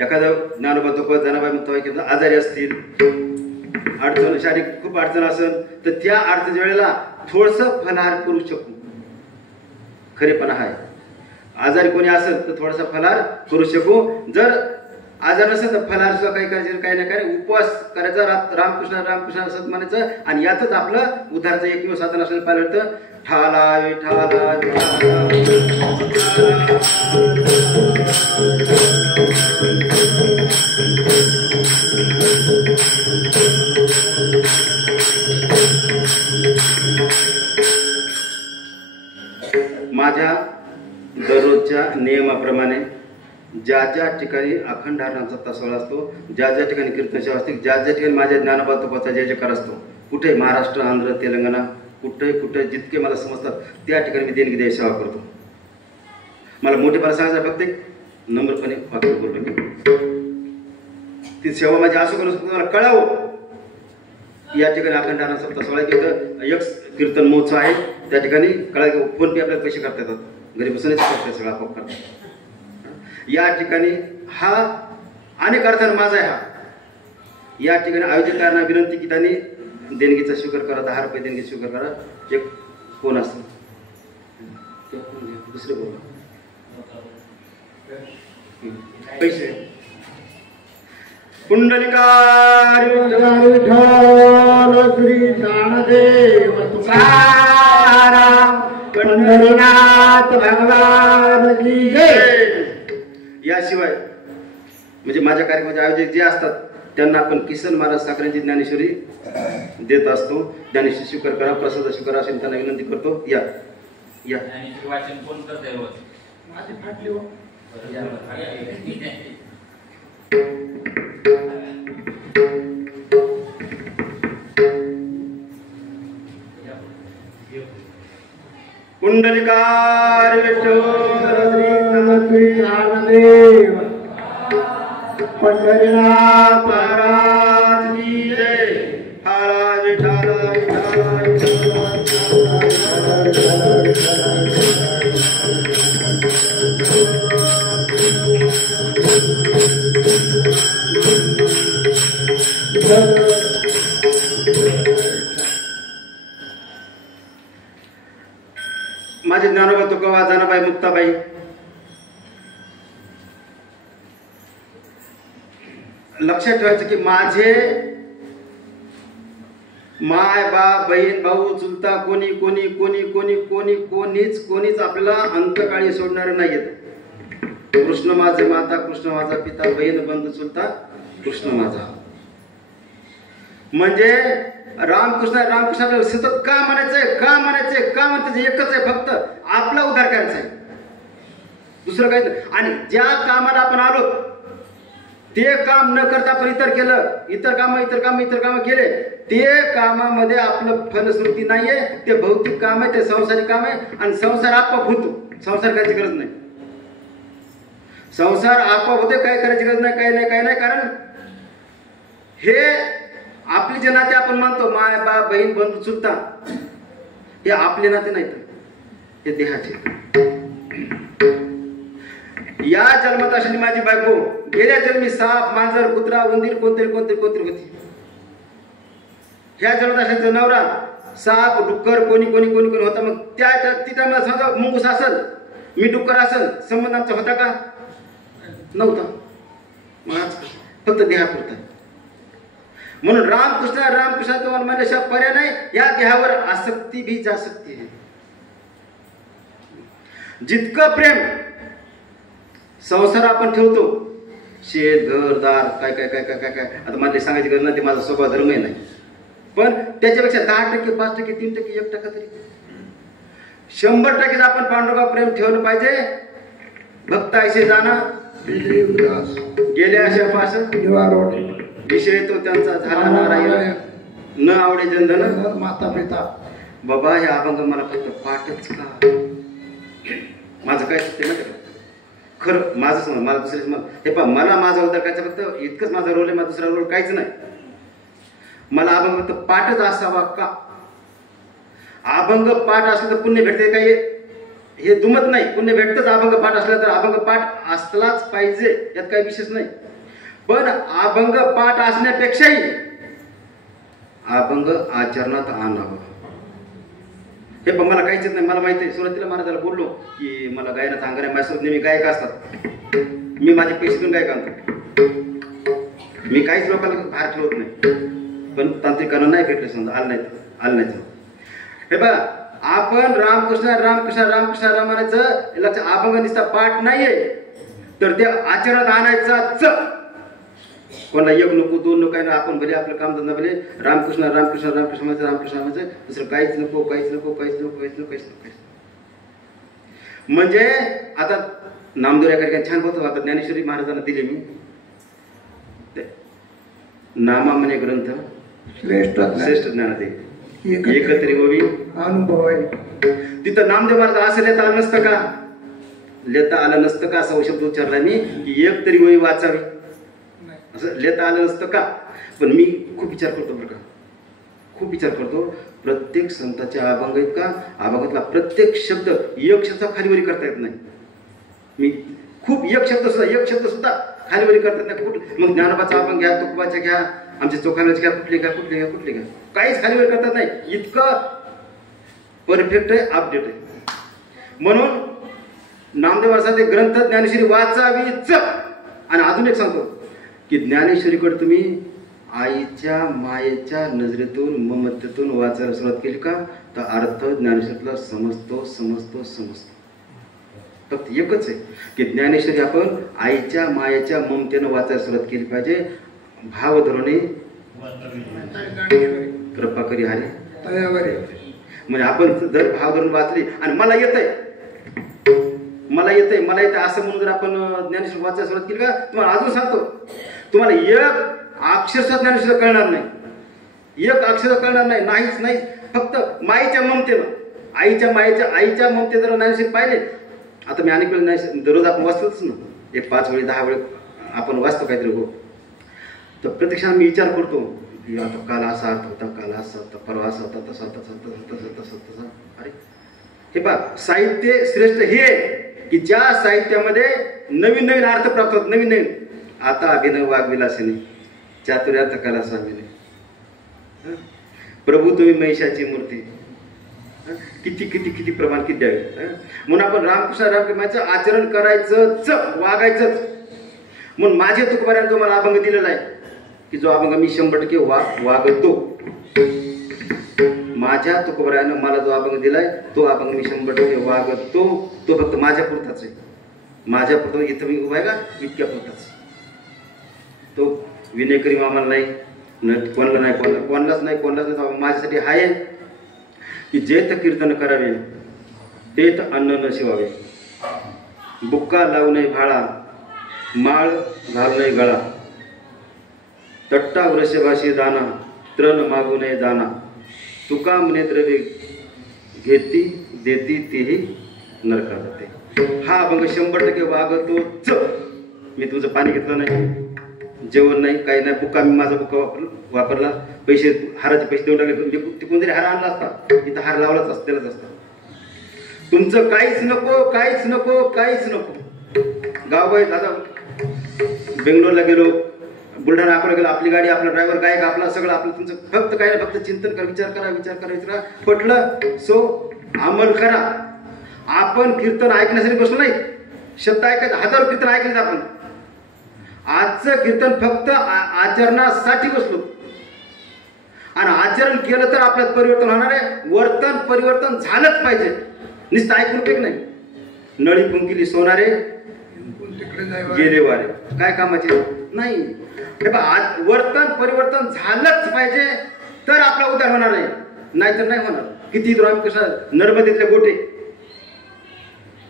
एखादं ज्ञानोबा तुकोबा जनाबाई मुक्ताबाई किंवा आजारी असतील, अडचण शारीरिक खूप अडचण असेल, तर त्या अडचणीच्या वेळेला थोडंसं फलाहार करू शकू. खरेपणा आहे. आजारी कोणी असेल तर थोडासा फलाहार करू शकू. जर आजार नसेल तर फलाहार सुद्धा काही करायचं, काही ना काही उपवास करायचा, रामकृष्ण असं म्हणायचं. आणि यातच आपलं उद्धाराचं एकमेव साधन असलेलं पाहिलं तर ठाला विठाला माझ्या दररोजच्या नियमाप्रमाणे ज्या ज्या ठिकाणी अखंड हरनामचा तासवाळा असतो, ज्या ज्या ठिकाणी कीर्तन सेवा असते, ज्या ज्या ठिकाणी माझ्या ज्ञानोबा तुकोबाचा जय जयकार असतो, कुठे महाराष्ट्र, आंध्र, तेलंगणा, कुठे जितके मला समजतात त्या ठिकाणी मी देणगी द्यायची सेवा करतो. मला मोठेपणा सांगायचं फक्त एक नम्रपणे वाक्य बोललो मी. ती सेवा माझी असं करू शकतो मला कळावं. या ठिकाणी अखंड हरनामचा तासवाळा किंवा एक कीर्तन महोत्सव आहे, त्या ठिकाणी कळा फोन पे आपल्याला पैसे करता येतात, घरी बसूनच करतात, सगळं आपोआप करतात. या ठिकाणी हा अनेक अर्थानं माझा आहे. हा या ठिकाणी आयोजकांना विनंती की त्यांनी देणगीचा स्वीकार करा, 10 रुपये देणगी स्वीकार करा. एक कोण असतं दुसरे बोल पैसे कुंडलिकार श्री ज्ञानदेव तुकाराम पंढरीनाथ भगवान की जय. याशिवाय म्हणजे माझ्या कार्यक्रमाचे आयोजक जे असतात त्यांना आपण किसन महाराज साखरेंची ज्ञानेश्वरी देत असतो. ज्ञानेश्वरी स्वीकार करा, प्रसाद स्वीकार असेल त्यांना विनंती करतो. या या वाचन कोण करते रोज? माझी फाटली हो. कुंडलिकार श्री ज्ञानदेव पंढरीनाथ महाराज की जय. ठाला विठाला माझे ज्ञानोबा तुकोबा जनाबाई मुक्ताबाई लक्षात ठेवायचं की माझे माय बाप बहीण भाऊ चुलता कोणी कोणी कोणी कोणी कोणी कोणीच आपल्याला अंतकाळी सोडणार नाहीत. कृष्ण माझे माता, कृष्ण माझा पिता, बहीण बंधू चुलता कृष्ण माझा. म्हणजे रामकृष्ण आपल्याला सतत का म्हणायचंय एकच आहे, फक्त आपला उद्धार करायचा आहे, दुसरं काही नाही. आणि ज्या कामाला आपण आलो ते काम न करता आपण इतर काम केले, ते कामामध्ये आपलं फलश्रुती नाहीये. ते भौतिक काम आहे, ते संसारिक काम आहे. आणि संसार आपोआप होतो, संसार करायची गरज नाही. संसार आपोआप होते, काय करायची गरज नाही, काही नाही. कारण हे आपले जे नाते आपण मानतो, माय बाप बहीण बंधू चुलता, हे आपले नाते नाहीत, हे देहाचे. या जन्मात असलेली माझी बायको गेल्या जन्मी साप, मांजर, कुत्रा, उंदीर कोणतरी होती. ह्या जन्मात असलेला नवरा साप, डुक्कर कोणी होता. मग त्या टायमाला समजा मुंगूस असेल, मी डुक्कर असेल, संबंध आमचा होता का? नव्हता. मग आज फक्त देहापुरता. म्हणून रामकृष्ण तुम्हाला माझ्याशिवाय पर्याय नाही. या देहावर आसक्ती भी जासक्ती आहे. जितकं प्रेम संसार आपण ठेवतो, शेत घर दार काय आता मला सांगायची गरज नाही, ते माझा स्वभाव धर्मही नाही. पण त्याच्यापेक्षा 10%, 5%, 3%, 1% तरी 100% आपण पांडुरंगा प्रेम ठेवलं पाहिजे. भक्त ऐसे जाणं गेले अशा पास विषय तो त्यांचा झाला नारायण, न आवडे जनधन माता पिता. बाबा हे अभंग मला फक्त पाठच का, माझं काय ते माहिती का, खरं माझं समज, मला दुसरे हे पहा, मला माझा उद्धार करायचा फक्त इतकंच माझा रोल आहे, माझा दुसरा रोल काहीच नाही. मला अभंग फक्त पाठच असावा का. अभंग पाठ असलं तर पुण्य भेटते काही हे दुमत नाही. पुण्य भेटतंच अभंग पाठ असलं तर. अभंग पाठ असलाच पाहिजे, यात काही विशेष नाही. पण अभंग पाठ असण्यापेक्षाही अभंग आचरणात आणावं. हे पण मला काहीच नाही. मला माहिती आहे, सुरुवातीला महाराजाला बोललो की मला गायनाचा अंगार आहे, माझ्यासोबत नेहमी गायक असतात, मी माझे पैसे देऊन गायक आणतो, मी काहीच लोकांना बाहेर ठेवत नाही. पण तांत्रिकांना नाही भेटले, समजा आलं नाही. हे बघा, आपण रामकृष्ण रामकृष्ण रामकृष्ण राम म्हणायचं लक्ष, अभंग निस्ता पाठ नाहीये तर ते आचरणात आणायचाच. कोणाला एक नको, दोन नको, आपण भले आपलं काम धंदा भले रामकृष्ण रामकृष्ण रामकृष्ण म्हणायचं, रामकृष्ण म्हणायचं, दुसरं काहीच नको, काहीच नको, काहीच नको, काहीच नको, काहीच नको. म्हणजे आता नामदेव या ठिकाणी छान होतं. आता ज्ञानेश्वरी महाराजांना दिले मी नामा म्हणे ग्रंथ श्रेष्ठ ज्ञानादे एकत्रित होवी अनुभव आहे. तिथं नामदेव महाराज असं लेता आलं नसतं का? लेता आलं नसतं का असा शब्द उच्चारला मी की एक तरी वही वाचावी, असं लेता आलं नसतं का? पण मी खूप विचार करतो बरं का, खूप विचार करतो. प्रत्येक संताच्या अभंग आहेत का, अभंगातला प्रत्येक शब्द एक शब्द खालीवरी करता येत नाही. मी खूप एक शब्द सुद्धा खालीवरी करता येत नाही. कुठं मग ज्ञानोबाचा अभंग घ्या, तुकोबाच्या घ्या, आमच्या चोखाव्याचे घ्या, कुठले घ्या, काहीच खालीवरी करतात नाही. इतकं परफेक्ट आहे, अपडेट आहे. म्हणून नामदेव महाराजांचे ग्रंथ ज्ञानेश्वरी वाचावीच. आणि अजून एक सांगतो की ज्ञानेश्वरीकडे तुम्ही आईच्या मायेच्या नजरेतून ममतेतून वाचायला सुरुवात केली का तर अर्थ ज्ञानेश्वरीला समजतो. फक्त एकच आहे की ज्ञानेश्वरी आपण आईच्या मायेच्या ममतेनं वाचायला सुरुवात केली पाहिजे. भाव धोरणे कृपा करी हरे तयावर आहे. म्हणजे आपण जर भाव धरून वाचली आणि मला येतंय असं म्हणून जर आपण ज्ञानेश्वरी वाचायला सुरुवात केली का, तुम्हाला अजून सांगतो, तुम्हाला एक अक्षरशः ज्ञानेश्वरी कळणार नाही. फक्त माईच्या ममतेनं, आईच्या ममते जर ज्ञानेश्वरी पाहिले. आता मी अनेक वेळ दररोज आपण वाचतोच ना, एक 5 वेळी 10 वेळ आपण वाचतो काहीतरी हो. तर प्रत्यक्षात मी विचार करतो की आता काल असा अर्थ होता, काल असा होता, परवा असा होता, तसा. अरे हे पहा, साहित्य श्रेष्ठ हे की ज्या साहित्यामध्ये नवीन अर्थ प्राप्त होत. नवीन आता अभिनव वाघविलासिनी चातुर्यार्थ कला स्वामीने प्रभू तुम्ही महिषाची मूर्ती. किती प्रमाण किती द्यावे. म्हणून आपण रामकृष्णाचं आचरण करायचंच, वागायचंच. म्हणून माझे तुकोबाऱ्याने जो मला अभंग दिलेला आहे की जो अभंग मी 100% वागतो. माझ्या तुकोबाऱ्यानं मला जो अभंग दिलाय तो अभंग मी 100% वागतो. तो फक्त माझ्या पुरताच आहे. माझ्या पुरता इथं मी उभा आहे का, इतक्या पुरताच. तो विनयकरी आम्हाला नाही, कोणालाच नाही. माझ्यासाठी आहे की जेथ कीर्तन करावे तेथ अन्न न शिवावे, बुक्का लावू नये भाळा, माळ घालू नये गळा, तट्टा वृषभाशी दाना, तृण मागू नये जाना, तुका म्हणे द्रव्य घेती देती तेही नरका जाते. हा अभंग 100% वागतोच. मी तुमचं पाणी घेतलं नाही, जेवण नाही, काही नाही. बुक्का मी माझा बुक्का वापरला, पैसे हाराचे पैसे देऊन टाकले. तिकडून जरी हार आणला असता इथं हार लावलाच दिलाच असता. तुमचं काहीच नको. गावबाई दादा बेंगलोरला गेलो, बुलढाणा अकोला गेलो, आपली गाडी, आपला ड्रायव्हर, गायक आपला, सगळं आपलं. तुमचं फक्त काय नाही, फक्त चिंतन करा, विचार करा. पटलं सो अंमल करा. आपण कीर्तन ऐकण्यासाठी बसलो नाही, शब्द ऐकायचं, हजारो कीर्तन ऐकलेत आपण. आजचं कीर्तन फक्त आचरणासाठी बसलो. आणि आचरण केलं तर आपल्यात परिवर्तन होणार आहे. वर्तन परिवर्तन झालंच पाहिजे. नुसतं ऐकून काही नाही. नळी फुंकिली सोनारे गेले वारे, काय कामाचे नाही. हे पहा, वर्तन परिवर्तन झालंच पाहिजे तर आपला उद्धार होणार आहे, नाहीतर नाही होणार. किती रामकृष्ण नर्मदेतले गोटे,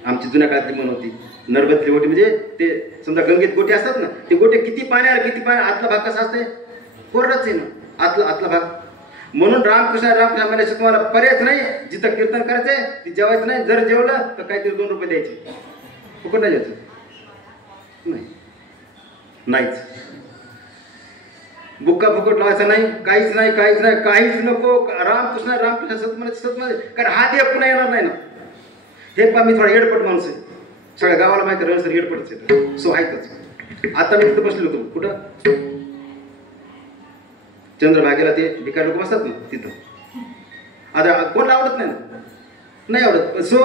आमची जुन्या काळातली म्हण होती, नर्मदेतले गोटे म्हणजे ते समजा गंगेत गोटे असतात ना, ते गोटे किती पाण्यावर आतला भाग कसा असते, कोरडाच आहे ना आतला भाग. म्हणून रामकृष्ण म्हणायचं तुम्हाला पर्यायच नाही. जिथं कीर्तन करायचंय ती जेवायचं नाही. जर जेवलं तर काहीतरी 2 रुपये द्यायचे, फुकट नाही द्यायचं, नाहीच. बुक्का फुकट लावायचा नाही, काहीच नाही, काहीच नाही, काहीच नको. रामकृष्ण रामकृष्ण सतमध्ये सतमध्ये, कारण हा देव पुन्हा येणार नाही ना. हे पहा, मी थोडा हेडपट माणूस आहे, सगळ्या गावाला माहिती आहे सर हेडपटच आहे, सो आहेतच. आता मी तिथं बसलो होतो, कुठं चंद्रभागेला, ते भिकारी लोक बसतात ना तिथं. आता कोणाला आवडत नाही ना, नाही आवडत. सो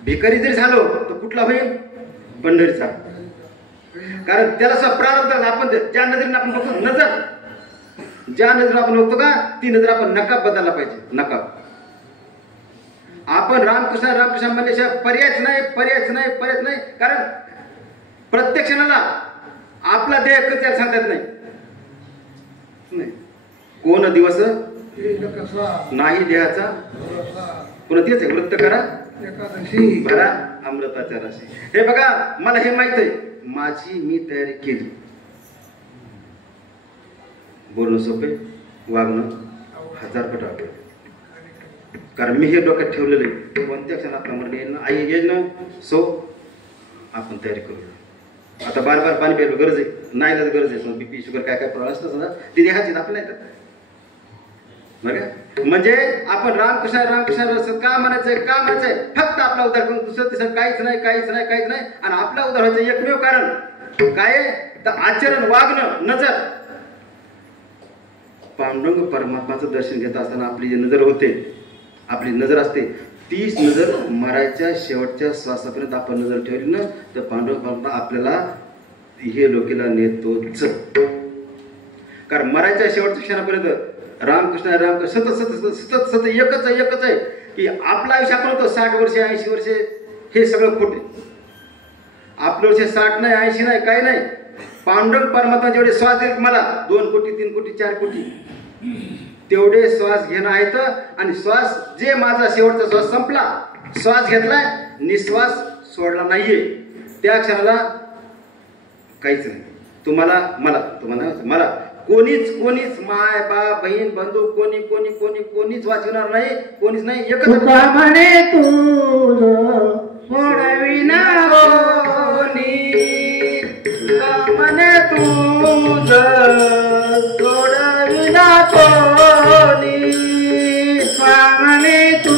भिकारी जरी झालो तर कुठला होईल, पंढरीचा. कारण त्याला असं प्रारब्ध आपण ज्या नजरेने आपण बघतो, नजर ज्या नजरेने आपण बघतो का, ती नजर आपण नकाब बदलला पाहिजे. नकाब आपण रामकृष्ण रामकृष्ण म्हणल्याशिवाय पर्यायच नाही, पर्यायच नाही, पर्यायच नाही. कारण प्रत्येक क्षणाला आपला देह कधी सांगता येत नाही. कोण दिवस नाही देहाचा, पुन्हा तेच आहे, वृत्त करा एकादशी भरा अमृताच्या राशी. हे बघा, मला हे माहित आहे, माझी मी तयारी केली. बोलणं सोपे, वागणं हजार पट वाटलं. कारण मी हे डोक्यात ठेवलेलं आहे, कोणत्या क्षणात मरण येईल ना, आई येईल ना. सो आपण तयारी करू. आता बार बार पाणी प्यायला गरज आहे, नाही गरज आहे. बीपी शुगर काय काय प्रॉब्लेम असतं ना, ती देहाची आपल्या नाही. बरं, म्हणजे आपण रामकृष्ण रामकृष्ण का म्हणायचंय, का म्हणायचंय, फक्त आपला उद्धार करून दुसरं तिसरं काहीच नाही, काहीच नाही, काहीच नाही. आणि आपला उद्धार व्हायचं एकमेव कारण काय, तर आचरण, वागणं, नजर. पांडुरंग परमात्माचं दर्शन घेत असताना आपली जी नजर होते, आपली नजर असते, तीच नजर मरायच्या शेवटच्या श्वासापर्यंत आपण नजर ठेवली ना, तर पांडुरंग परमात्मा आपल्याला हे लोकीला नेतोच. कारण मरायच्या शेवटच्या क्षणापर्यंत रामकृष्ण रामकृष्ण सतत सतत सतत सतत एकच आहे, एकच आहे की आपलं आयुष्य आपण होतो 60 वर्षे 80 वर्षे, हे सगळं खोटे. आपलं वर्ष 60 नाही, 80 नाही, काही नाही. पांडुरंग परमात्मा जेवढे श्वास देत मला, 2 कोटी 3 कोटी 4 कोटी, तेवढे श्वास घेणं आहेत. आणि श्वास जे माझा शेवटचा श्वास संपला, श्वास घेतलाय, निश्वास सोडला नाहीये, त्या क्षणाला काहीच नाही. तुम्हाला मला, तुम्हाला मला कोणीच कोणीच माय बाप बहीण बंधू कोणी कोणी कोणी कोणीच वाचवणार नाही, कोणीच नाही. एकच म्हणे तू सोडविना कोणी, म्हणे तू सोडविना कोणी, म्हणे तू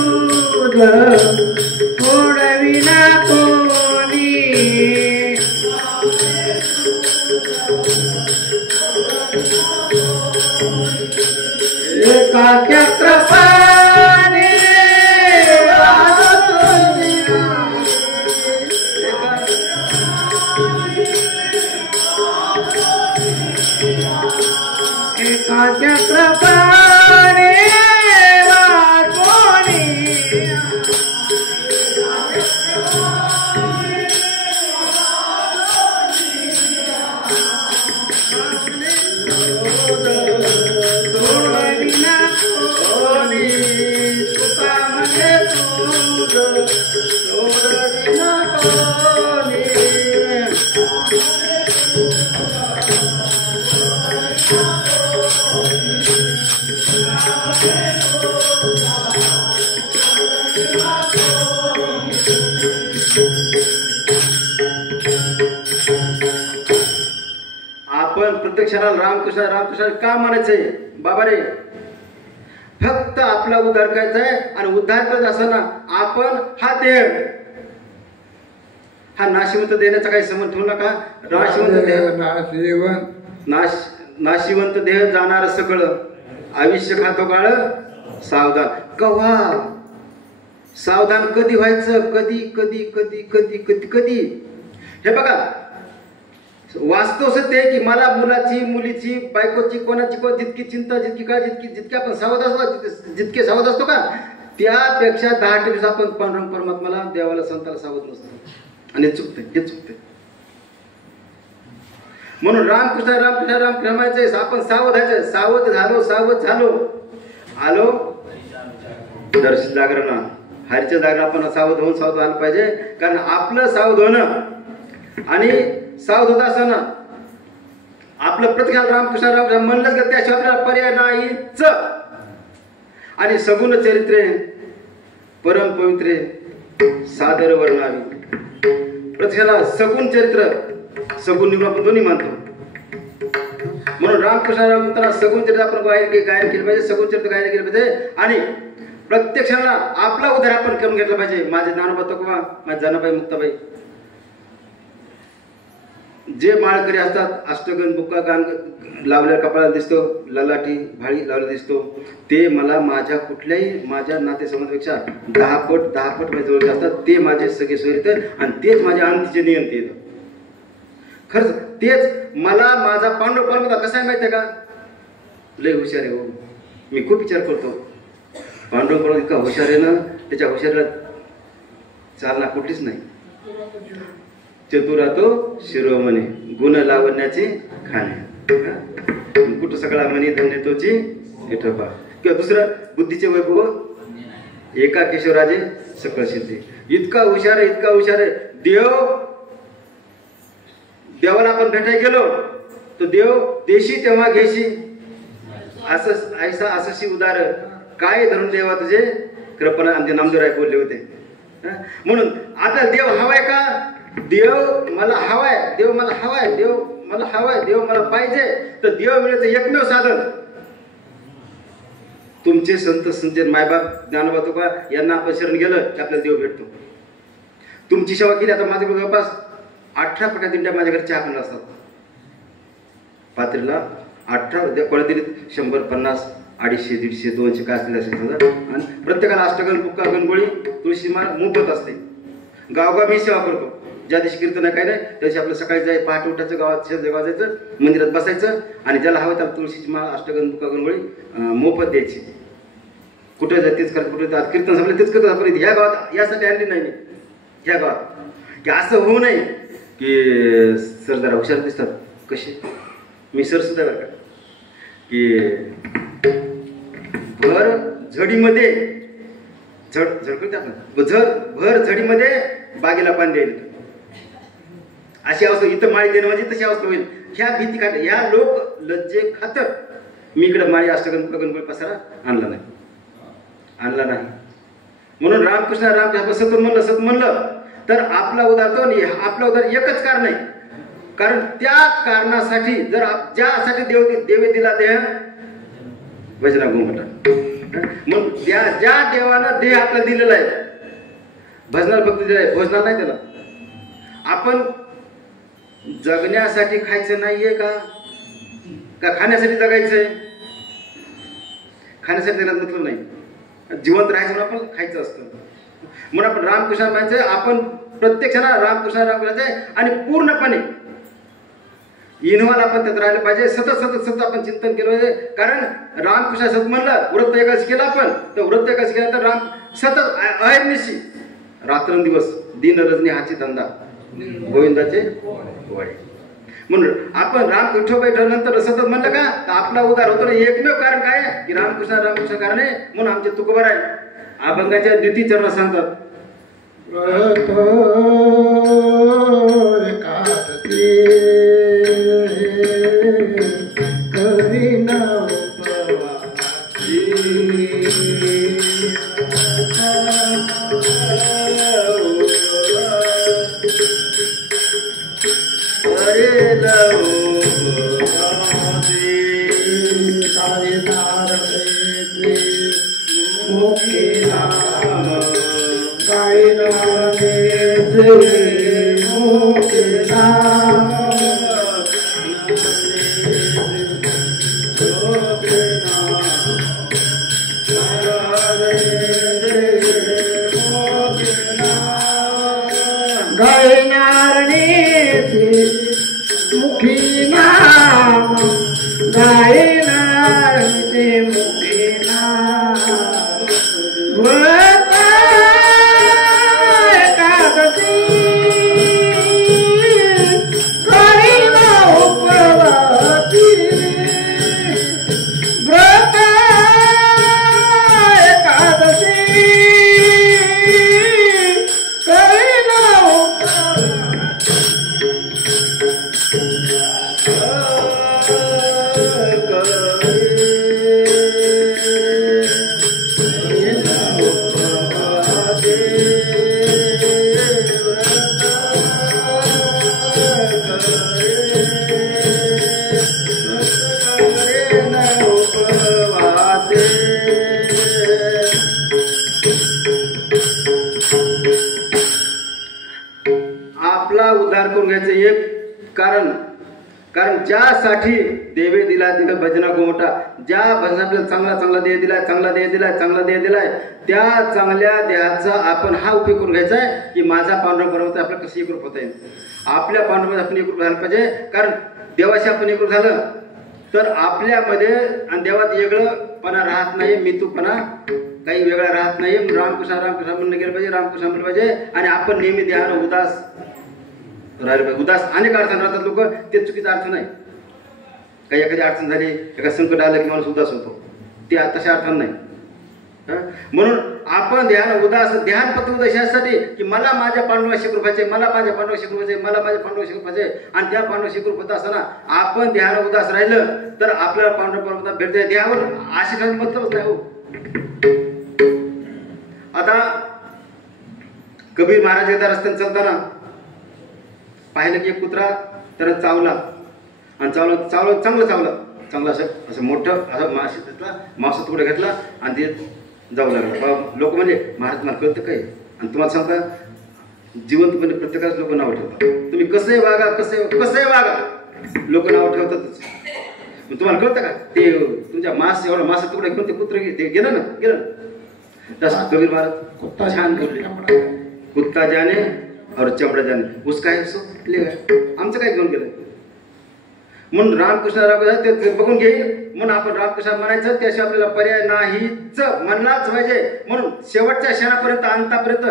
सोडविना कोणी. एका चक्रपाणी एका चक्रपाणी कोणी, आपण प्रत्यक्षाला रामकृष्ण रामकृष्ण का म्हणायचंय बाबा रे? फक्त आपला उद्धार करायचा आहे. आणि उद्धार करत असताना आपण हा देह, हा नाशिवंत देण्याचा काही संबंध ठेवू नका. नाशिवंत देह, नाशिवंत देह जाणार सगळं, आयुष्य खातो काळ सावधान. कव्हा सावधान कधी व्हायचं? कधी कधी कधी कधी कधी कधी. हे बघा, वास्तव सत्य आहे की मला मुलाची, मुलीची, बायकोची, कोणाची कोण जितकी चिंता, जितकी काळजी, जितकी आपण सावध असतो, जितके सावध असतो का, त्यापेक्षा 10 दिवस आपण पांडुरंग परमात्माला, देवाला, संताला सावध नसतो. आणि हे चुकते, हे चुकते. म्हणून रामकृष्ण रामकृष्ण रामकृष्ण म्हणायचंय, आपण सावध व्हायचं. सावध झालो, सावध झालो, आलो दर्शन जागरण, हरीच्या जागरण आपण सावध होऊन सावध व्हायला पाहिजे. कारण आपलं सावध होणं आणि सावध होत असताना आपलं प्रत्येकाला रामकृष्ण रामकृष्ण म्हणलंच का, त्याशिवाय आपल्याला पर्याय नाहीच. आणि सगुण चरित्रे परम पवित्रे सादर वर्णावी. प्रत्येकाला सगुण चरित्र, सगुण निगुण आपण दोन्ही मानतो. म्हणून रामकृष्ण सगुण चरित्र आपण गायन केलं पाहिजे, सगुण चरित्र गायन केलं पाहिजे आणि प्रत्येक क्षणाला आपला उद्धार आपण करून घेतला पाहिजे. माझे ज्ञानोबा तुकोबा, माझे जनाबाई मुक्ताबाई जे माळकरी असतात, अष्टगण बुक्का गान लावल्या कपाळाला दिसतो, ललाटी भाळी लावला दिसतो, ते मला माझ्या कुठल्याही माझ्या नातेसंबंधापेक्षा 10 पट माझ्या जवळचे असतात. ते माझे सगळे सोयरीत आणि तेच माझ्या अंतीचे नियंते येतं. खरंच तेच मला माझा पांडव पर्वत कसा आहे माहिती आहे का, लय हुशार आहे हो. मी खूप विचार करतो, पांडव पर्वत इतका हुशार आहे ना, त्याच्या हुशारीला चालना कुठलीच नाही. चतुरातो शिरोमणी गुण लावण्याची खाणे, कुठं सगळा मनी धन्य तोची विठोबा. किंवा दुसरं बुद्धीचे वैभव एका केशवराजे सकळ सिद्धी. इतका हुशार आहे, इतका हुशार आहे. देवाला आपण भेटायला गेलो तर देव देशी तेव्हा घेशी, असं ऐसा असशी उदार काय धरून देवा तुझे कृपणा. आणि नामदेवराय बोलले होते. म्हणून आता देव हवाय का, देव मला हवाय, देव मला हवाय, देव मला हवाय, देव मला पाहिजे, तर देव मिळायचं एकमेव साधन तुमचे संत संचेत मायबाप ज्ञानोबा तुकोबा यांना आपण शरण गेलं की आपल्याला देव भेटतो. तुमची सेवा केली. आता माझ्याकडे जवळपास 18 पट्या दिंड्या माझ्या घरी चहा पण असतात. पात्रीला 18 कोणत्या 100, 50, 250, 150, 200 काय असतील असेल. आणि प्रत्येकाला अष्टगण बुक्का गणगोळी तुळशी माळ मोफत असते. गावगाव मी सेवा करतो. ज्या दिवशी कीर्तन काय नाही त्या दिवशी आपलं सकाळी जाय पहाटे उठायचं, गावात गावात जायचं, मंदिरात बसायचं आणि ज्याला हवं त्याला तुळशीची माळ अष्टगण बुक्का गणगोळी मोफत द्यायची. कुठे जाय तेच करत, कुठे कीर्तन संपलं तेच करत. आपण ह्या गावात यासाठी आणली नाही मी, ह्या गावात की असं होऊ नये की सर जरा हुशार दिसतात. कसे मी सर सुद्धा बरं का की भर झडीमध्ये झडकत आपण भर झडीमध्ये बागेला पाणी द्यायला, अशी अवस्था इथं माळी देणं म्हणजे तशी अवस्था होईल. ह्या भीती खात ह्या लोक लज्जे खातात मी इकडे माळी अष्टगण गणगोळी पसारा आणला नाही. म्हणून रामकृष्ण आपण सत म्हणलं तर आपला उदार तो नाही. आपला उदार एकच कारण आहे, कारण त्या कारणासाठी जर ज्यासाठी देवे दिला देह भजना घुमटा. मग ज्या देवानं देह आपला दिलेला आहे, भजनाला फक्त दिलेला आहे, भोजनाला नाही त्याला. आपण जगण्यासाठी खायचं नाहीये का खाण्यासाठी जगायचंय? खाण्यासाठी जगण्यात मतलब नाही. जिवंत राहायचं म्हणून आपण खायचं असतं. म्हणून आपण रामकृष्ण म्हणायचं, आपण प्रत्येक रामकृष्ण आणि पूर्णपणे इन्व्हॉल्व आपण त्यात राहिलं पाहिजे. सतत आपण चिंतन केलं पाहिजे. कारण रामकृष्ण सत म्हणलं, व्रत एकादशी केला आपण तर व्रत एकादशी केल्यानंतर राम सतत अहर्निशी रात्रंदिवस दिन रजनी हाची धंदा गोविंदाचे वडे. म्हणून आपण राम विठोबाई ठेवल्यानंतर सतत म्हणलं का तर आपला उद्धार होतो. एकमेव कारण काय आहे की रामकृष्ण कारण आहे. म्हणून आमचे तुकोबा आहे अभंगाच्या द्वितीय चरण सांगतात, उद्धार करून घ्यायचं एक कारण ज्यासाठी देवे दिला तिला भजना गोमटा, ज्या भजना आपल्याला चांगला देह दिलाय, चांगला देह दिलाय, त्या चांगल्या देहाचा आपण हा उपयोग करून घ्यायचा आहे की माझा पांडुरंग परमात्मा आपल्याला कसं एकरूप होता येईल. आपल्या पांडुरंगात आपण एकरूप झालं पाहिजे. कारण देवाशी आपण एकरूप झालं तर आपल्यामध्ये आणि देवात वेगळंपणा राहत नाही, मी तूपणा काही वेगळा राहत नाही. रामकृष्ण म्हणलं गेलं पाहिजे, रामकृष्ण म्हणलं पाहिजे. आणि आपण नेहमी देहानं उदास राहिले पाहिजे. उदास अनेक अडचण राहतात लोक, ते चुकीचा अर्थ नाही. काही एखादी अडचण झाली, एखादं संकट आलं की माणूस उदास होतो, ते तशा अर्थानं नाही. म्हणून आपण ध्यान फक्त उद्देशासाठी की मला माझ्या पांडुरंगाशी कृपाचे, मला माझ्या पांडुरंगाशी कृपाचे, मला माझ्या पांडुरंगाशी कृपाचे. आणि त्या पांडुरंगाशी कृप होत असताना आपण ध्यान उदास राहिलं तर आपल्याला पांडुरंग परमात्मा भेटते. ध्यावर आशिषाचा मतलबच नाही हो. आता कबीर महाराज एकदा रस्त्याने चालताना पाहिलं की एक कुत्रा त्याला चावला आणि चावलं चांगलं असं मोठं असं मांस तुकडा घेतला आणि ते जाऊ लागलं. लोक म्हणजे महाराज मला कळतं काय. आणि तुम्हाला सांगता जिवंतपणे प्रत्येकाच लोक नाव ठेवतात. तुम्ही कसंही वागा लोक नाव ठेवतातच. तुम्हाला कळतं का ते तुमच्या एवढा मांस तुकडा घेऊन ते कुत्र ते गेलं ना. तसं कबीर महाराज छान बोलले, कुत्ता जाने और चमडा जाने उसका है सो ले आमचं काय घेऊन गेलं. म्हणून रामकृष्ण ते बघून घेईल म्हणून आपण रामकृष्ण म्हणायचं, त्याशिवाय आपल्याला पर्याय नाहीच म्हणलाच पाहिजे. म्हणून शेवटच्या क्षणापर्यंत अंतापर्यंत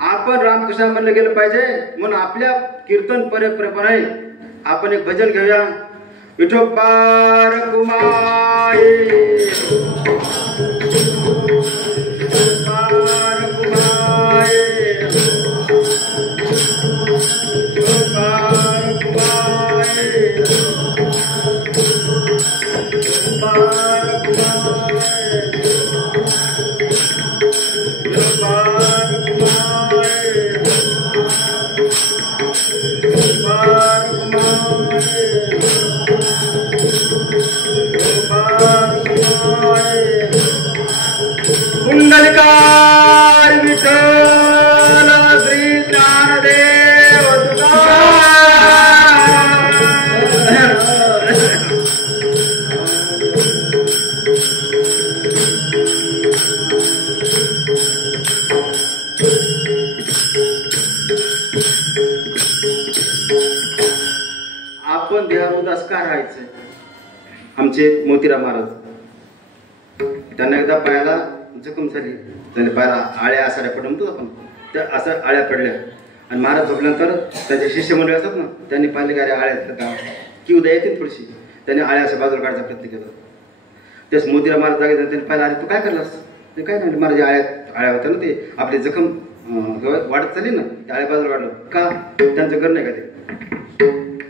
आपण रामकृष्ण म्हणलं गेलं पाहिजे. म्हणून आपल्या कीर्तन परंपरेप्रमाणे आपण एक भजन घेऊया. विठोबार कुमाई कुंडलिकार विठ्ठल श्री ज्ञानदेव आपण देहावर उदास का राहायचं. आमचे मोतीराम महाराज त्यांना एकदा पायाला जखम झाली, त्याने पायाला आळ्या असाड्या पडल्या म्हणतो आपण, त्या असा आळ्या पडल्या. आणि महाराज झोपल्यानंतर त्याचे शिष्य मंडळी असतात ना, त्यांनी पाहिले की अरे आळ्यातलं का की उद्या येते थोडीशी. त्यांनी आळ्या अशा बाजूला काढायचा प्रयत्न केला. त्याच मोतीराम महाराज जागे त्यांनी पाहिलं अरे तू काय करलास. ते काय नाही महाराज आळ्या होत्या ना, ते आपली जखम वाढत चालली ना, त्या आळ्या बाजूला काढलं का. त्यांचं घर नाही का ते,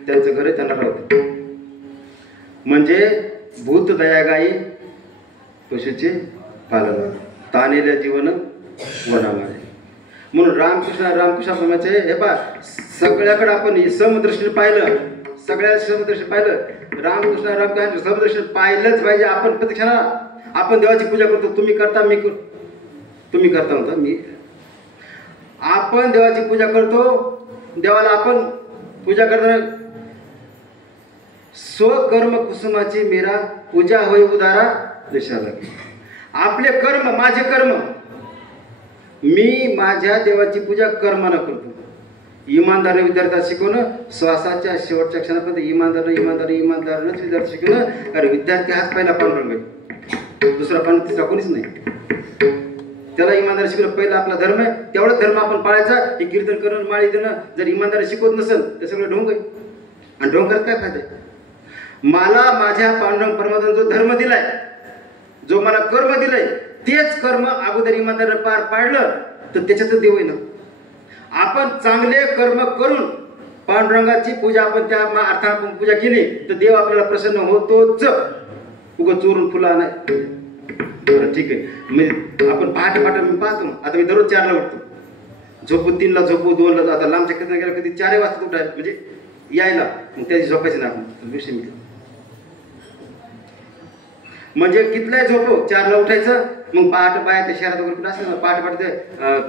त्यांचं घर आहे त्यांना राहतं. म्हणजे भूत दयागाई पशुचे पालन तानेल्या जीवन वनामारे. म्हणून रामकृष्ण परमाचे हे पा सगळ्याकडे आपण समदृष्टीने पाहिलं, सगळ्या समदृष्टीने पाहिलं. रामकृष्ण समदृष्टीने पाहिलंच पाहिजे. आपण प्रत्यक्षाला आपण देवाची पूजा करतो. तुम्ही करता म्हणता मी. आपण देवाची पूजा करतो. देवाला आपण पूजा करताना स्वकर्म कुसुमाची मीरा पूजा होय उदारा देशाला. आपले कर्म माझे कर्म, मी माझ्या देवाची पूजा कर्मानं करतो. इमानदारने विद्यार्थ्याला शिकवणं, श्वासाच्या शेवटच्या क्षणापर्यंत इमानदारनंच विद्यार्थी शिकवणं. कारण विद्यार्थी हाच पहिला पांडुरंग आहे, दुसरा पांडुरंग तिसरा कोणीच नाही. त्याला इमानदार शिकवलं पहिला आपला धर्म आहे, तेवढाच धर्म आपण पाळायचा. हे कीर्तन करणं माळी देणं जर इमानदार शिकवत नसेल तर सगळं ढोंग आहे. आणि ढोंग करत काय फायदा. मला माझ्या पांडुरंग परमात्म्याने जो धर्म दिलाय, जो मला कर्म दिलंय, तेच कर्म अगोदर इमानदार पार पाडलं तर त्याच्यातच देव आहे ना. आपण चांगले कर्म करून पांडुरंगाची पूजा आपण त्या अर्थाने पूजा केली तर देव आपल्याला प्रसन्न होतोच. उगं चोरून फुला नाही. बरं ठीक आहे. मी आपण पहाटे मी पाहतो. आता मी दररोज 4ला उठतो, झोपू 3ला झोपू 2ला. आता लांबच्या कीर्तन गेला कधी 4 वाजता उठायला म्हणजे यायला, मग त्याची झोपायची ना आपण विषय मिळतो. म्हणजे कितलाय झोपो 4ला उठायचं. मग पहाटे बाया ते शहरात वगैरे कुठं असेल ना, पहाटे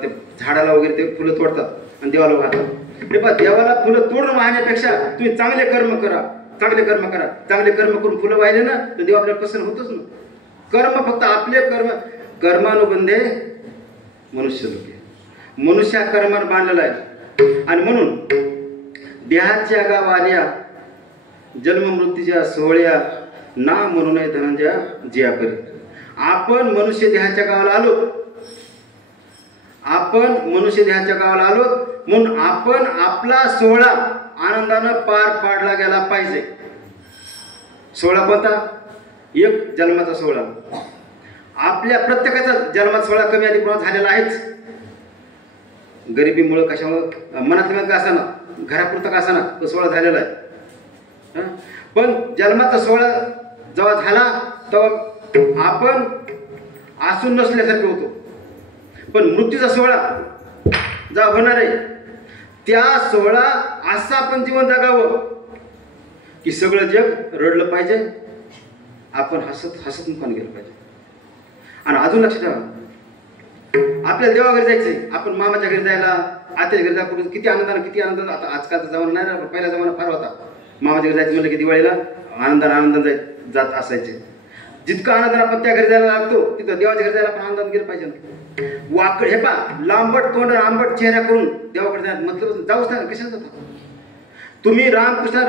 ते झाडाला वगैरे ते फुलं तोडतात आणि देवाला घालतात. हे पहा, देवाला फुलं तोडून वाहण्यापेक्षा तुम्ही चांगले कर्म करा, चांगले कर्म करा. चांगले कर्म करून फुलं वाहिले ना तर देव आपल्याला प्रसन्न होतच ना. कर्म फक्त आपले कर्म, कर्मानुबंधे मनुष्य लोके, मनुष्य कर्मावर बांधलेला आहे. आणि म्हणून देहाच्या गावाल्या जन्म मृत्यूच्या सोहळ्या ना म्हणू नये धनंजया जिया करी. आपण मनुष्य देहाच्या गावाला आलो, आपण मनुष्य देहाच्या गावाला आलो म्हणून आपण आपला सोहळा आनंदानं पार पाडला गेला पाहिजे. सोहळा कोणता? एक जन्माचा सोहळा. आपल्या प्रत्येकाचा जन्माचा सोहळा कमी अधिक प्रमाणात झालेला आहेच. गरिबीमुळे कशामुळे मनात का असाना, घरापुरता का असाना तो सोहळा झालेला आहे. पण जन्माचा सोहळा जेव्हा झाला तेव्हा आपण आसून नसल्यासारखे होतो. पण मृत्यूचा सोहळा जेव्हा होणार आहे त्या सोहळा असं आपण जीवन जगावं की सगळं जग रडलं पाहिजे, आपण हसत हसत मुखाने गेलं पाहिजे. आणि अजून लक्ष ठेवा, आपल्याला देवाघरी जायचंय, आपण मामाच्या घरी जायला, आत्याच्या घरी जायला कुठे किती आनंदानं आता आजकालचा जमाना नाही ना, पहिला जमाना फार होता. मामाच्या घरी जायचं म्हणलं की दिवाळीला आनंदाने जात असायचे. जितका आनंद आपण त्या घरी जायला लागतो तिथं देवाच्या घरी जायला आपण आनंदाने गेलं पाहिजे ना. वाकड हे पा लांबट तोंड आंबट चेहरा करून देवाकडे जायला मतलब जाऊच ना, कशाला जाता तुम्ही? रामकृष्ण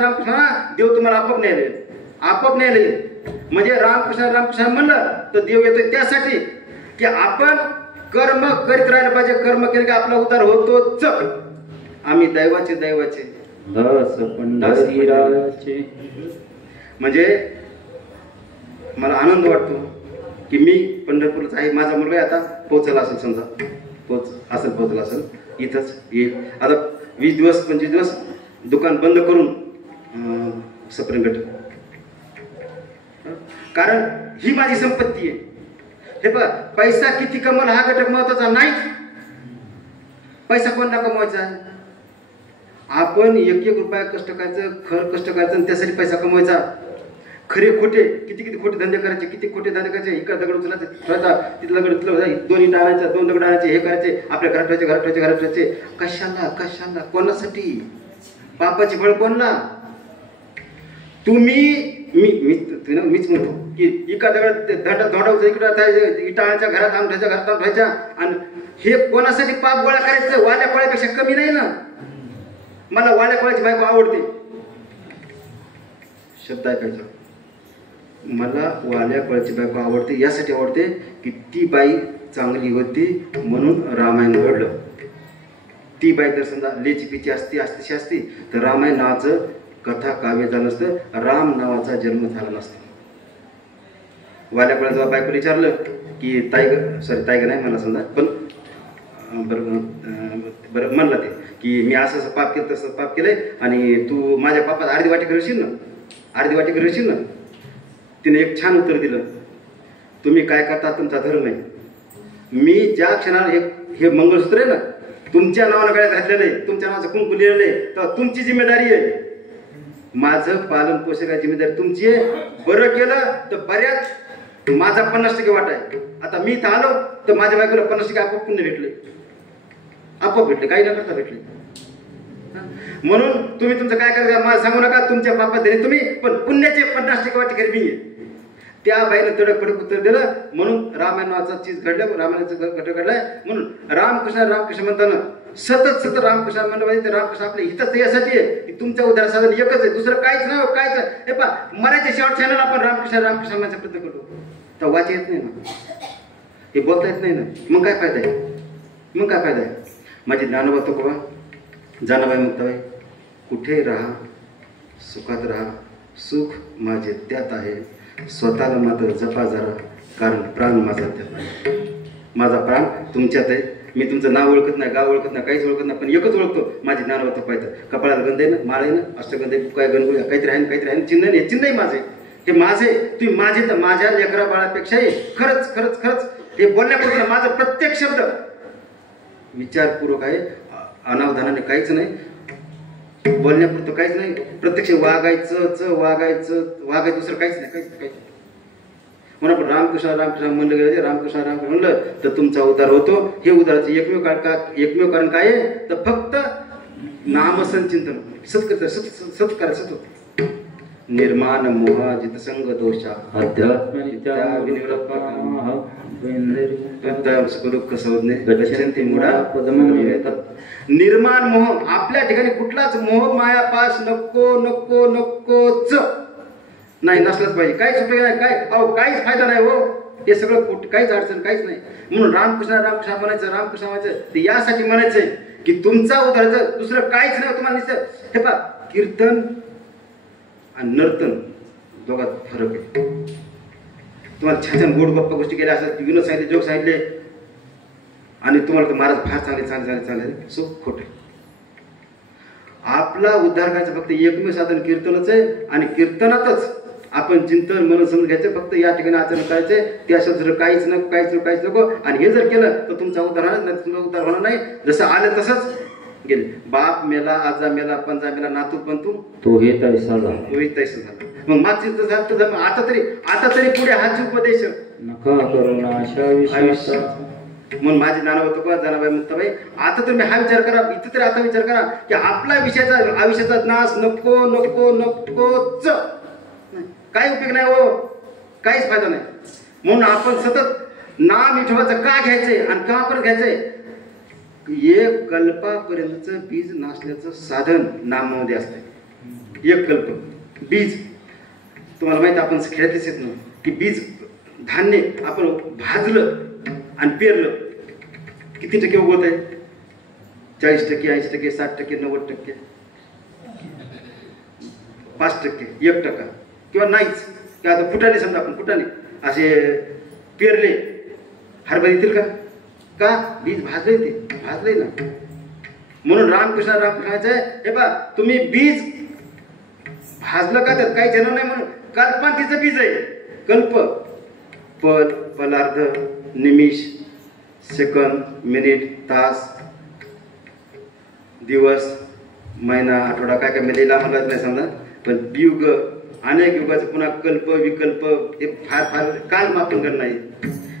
देव तुम्हाला आपोआप न्यायला, आपोआप न्यायला. म्हणजे रामकृष्ण म्हणलं तर देव येतो त्यासाठी की आपण कर्म करीत राहिलं पाहिजे. कर्म केलं की आपला उद्धार होतोच. आम्ही दैवाचे म्हणजे मला आनंद वाटतो की मी पंढरपूरच आहे. माझा मुलगा आता पोहोचला असेल, समजा पोहोचला असेल इथंच येईल. आता 20 दिवस 25 दिवस दुकान बंद करून सप्रेंगट, कारण ही माझी संपत्ती आहे. हे बघ, पैसा किती कमवला हा घटक महत्वाचा नाही. पैसा कोणता कमवायचा आहे? आपण एक रुपया कष्ट करायचं, खरं कष्ट करायचं आणि त्यासाठी पैसा कमवायचा. खरे खोटे किती खोटे धंदे करायचे, किती खोटे धंदे करायचे. इकडे दगड उचलायचे, तिथलं दगड तिथलं, 2 इंट आणायचं, 2 दगड आणायचे, हे करायचे, आपल्या घरात ठेवायचे. कशाला कोणासाठी? पापाची फळ कोणला? मीच म्हणतो की इका दगड धोंडावचं, इकडं इटाळाच्या घरात आणून ठेवायच्या. आणि हे कोणासाठी पाप गोळा करायचं? वाल्या कोळ्यापेक्षा कमी नाही ना. मला वाल्या कोळ्याची बायको आवडते, शब्द ऐकायचा. मला वाल्या कोळ्याची बायको आवडते, यासाठी आवडते की ती बाई चांगली होती म्हणून रामायण घडलं. ती बाई जर समजा लेची पिची असती तर रामायण नावाचं कथा काव्य झालं नसतं, राम नावाचा जन्म झाला नसता. वाल्या कोळ्याचं बायकोला विचारलं की ताईग नाही मला समजा, पण बरं म्हणलं ते की मी असं पाप केलं तसं पाप केलंय आणि तू माझ्या पापात अर्धी वाटी करशील ना. तिने एक छान उत्तर दिलं, तुम्ही काय करता तुमचा धर्म आहे. मी ज्या क्षणाला हे मंगळसूत्र आहे ना तुमच्या नावानं गळ्यात घातलेलं आहे, तुमच्या नावाचं कुंकू लिहिलेलं आहे, तर तुमची जिम्मेदारी आहे. माझं पालन पोषणाची जिम्मेदारी तुमची आहे. बरं केलं तर बऱ्याच माझा 50% वाटा आहे. आता मी इथं आलो तर माझ्या बायकोला 50% आपोआप पुण्य भेटले, काही न करता भेटले. म्हणून तुम्ही तुमचं काय करायचं मला सांगू नका. तुमच्या पापात धरी तुम्ही, पण पुण्याचे 50% वाटेकरी मी आहे. त्या बाईने तडक उत्तर दिलं. म्हणून रामायण नावाचा चीज घडलं, रामायणाचं घटक घडलाय. म्हणून रामकृष्ण म्हणताना सतत रामकृष्ण म्हणलं पाहिजे. रामकृष्ण आपल्या हितच यासाठी आहे की तुमच्या उद्धार साधन एकच आहे, दुसरं काहीच नाही. काहीच हे पहा, मराठी शेवट चॅनल आपण रामकृष्ण म्हणण्याचा प्रयत्न करतो तर वाचा येत नाही ना, हे बोलता येत नाही ना. मग काय फायदा आहे? माझी ज्ञानोबा तुकोबा, जानाबाई मुक्ताबाई, कुठे राहा सुखात राहा, सुख माझे त्यात आहे, स्वतःला मात्र जपा जरा, कारण प्राण माझा त्यात आहे. माझा प्राण तुमच्यात आहे. मी तुमचं नाव ओळखत नाही, गाव ओळखत नाही, काहीच ओळखत नाही, पण एकच ओळखतो, माझी ज्ञानोबा तुकोबा. कपाळाला गंध आहे ना, माळ आहे ना, अष्टगंध आहे, काय गणगुळी काहीतरी आहे, चिन्ह नाही, चिन्हही माझे, हे माझे. तुम्ही माझे तर माझ्या लेकरा बाळापेक्षाही खरंच हे बोलण्यापुरतं माझं प्रत्येक शब्द विचारपूर्वक आहे, अनावधानाने काहीच नाही, बोलण्यापुरतं काहीच नाही. प्रत्यक्ष वागायचं दुसरं काहीच नाही. म्हणून आपण रामकृष्ण म्हणलं गेलं, रामकृष्ण म्हणलं तर तुमचा उद्धार होतो. हे उद्धाराचं एकमेव कारण काय आहे तर फक्त नाम संचिंतन सत करत सत करा सत निर्माण मोह जितसंग दोषा निर्माण मोह आपल्या ठिकाणी कुठलाच मोह माया पास नको नको नकोच नाही नसलंच पाहिजे. काहीच उपयोग नाही. काय अहो काहीच फायदा नाही हो. हे सगळं काहीच अडचण काहीच नाही. म्हणून रामकृष्ण म्हणायचं रामकृष्ण म्हणायचं ते यासाठी म्हणायचंय की तुमचा उद्धार दुसरं काहीच नाही तुम्हाला दिसतं. हे पहा कीर्तन आणि नर्तन दोघात फरक आहे. तुम्हाला छान छान गोड गप्पा गोष्टी केल्या असतात विनोद सांगितले जोक सांगितले आणि तुम्हाला तर महाराज फार चांगले सो खोटे. आपला उद्धार करायचं फक्त एकमेव साधन कीर्तनच आहे आणि कीर्तनातच आपण चिंतन मन समजून घ्यायचं. फक्त या ठिकाणी आचरण करायचे त्याशिवाय दुसरं काहीच नको. आणि हे जर केलं तर तुमचा उद्धार होणार नाही. तुमचा उद्धार होणार नाही. जसं आलं तसंच गेले. बाप मेला आजा मेला पंजा मेला नातू पंतू तो हे तैसा झाला. मग मागची आता तरी पुढे हाच उपदेश नका करुणा अशा विषयाचा. म्हणून माझे नाना होतो का जनाबाई मुक्ताबाई आता तुम्ही हा विचार करा. इथे तरी आता विचार करा की आपला आयुष्याचा नाश नको नको नकोच. काही उपयोग नाही हो. काहीच फायदा नाही. म्हणून आपण सतत नाम विठोबाचं का घ्यायचंय आणि का आपण घ्यायचंय. एक कल्पापर्यंतचं बीज नासल्याचं साधन नामामध्ये असतं. एक कल्प बीज तुम्हाला माहिती आपण खेळतच येत नाही की बीज धान्य आपण भाजलं आणि पेरलं किती टक्के उगवत आहे. 40%, 80%, 60%, 90%, 5%, 1% किंवा नाहीच. किंवा आता फुटाणे समजा आपण फुटाणे असे पेरले हरभरा येतील का बीज भाजलंय ना. म्हणून रामकृष्णाचं हे पहा तुम्ही बीज भाजलं का त्यात काही येणार नाही. म्हणून कल्पांतीचं बीज आहे. कल्प पल पलार्ध निमिष सेकंद मिनिट तास दिवस महिना आठवडा काय लिहिला मला नाही समजा. पण युग अनेक युगाचं पुन्हा कल्प विकल्प हे फार काल मापन करणं नाही.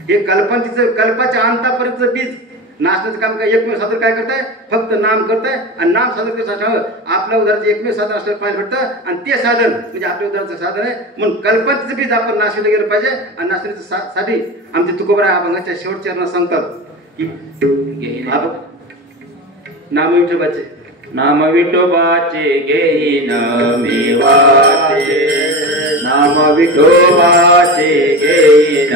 हे कल्पाच्या अंतापर्यंतचं बीज नाचण्याचं काम काय एकमेव साधन काय करताय फक्त नाम करताय. आणि नाम साधन करण्यासाठी आपल्या उदाहरणाचं एकमेव साधन असल्याला पाहायला भेटतं आणि ते साधन म्हणजे आपल्या उदाहरणाचं साधन आहे. म्हणून कल्पांतीचं बीज आपण नाशवलं गेलं पाहिजे. आणि नाचण्याच्या साठी आमचे तुकोबराय अभंगाच्या शेवटच्या चरणात सांगतात की नाम विठोबाचे घेईन मी वाचे. नाम विठोबाचे घेईन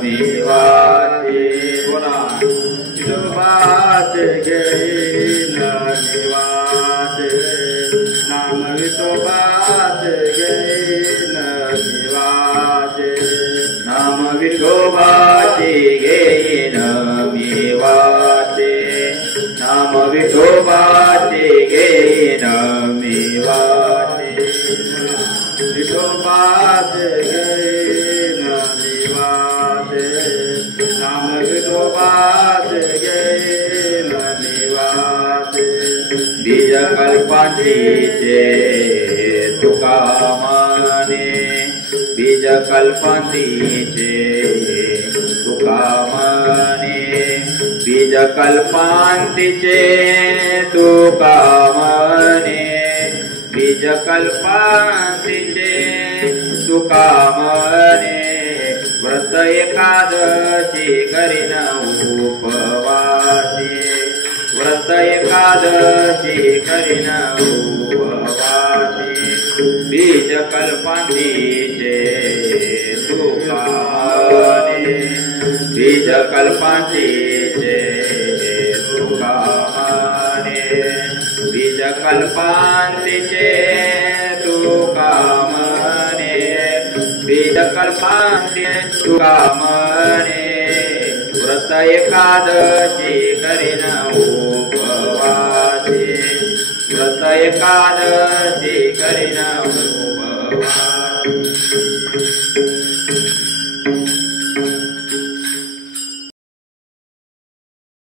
मी वाचे. बोला विठोबाचे घेईन मी वाचे. नाम विठोबाचे घेईन मी वाचे. नाम विठोबाचे घेईन मी वाचे. नाम विठोबाचे घेईन मी वाचे. विठोबाचे घेईन मी वाचे. नाम विठोबाचे घेईन मी वाचे. बीज कल्पांतीचे तुका माने. बीज कल्पांतीचे तुका माने. बीज कल्पांतीचे तुका माने. बीज कल्पांतीचे तुका माने. व्रत एकादशी करीन उपवासी. व्रत एकादशी करीन उपवासी. बीज कल्पांतीचे तुका माने. बीज कल्पांतीचे तुका माने. बीज कल्पांतीचे तुका माने. बीज कल्पांतीचे तुका माने. व्रत एकादशी करीन उपवासी. व्रत एकादशी करीन उपवासी.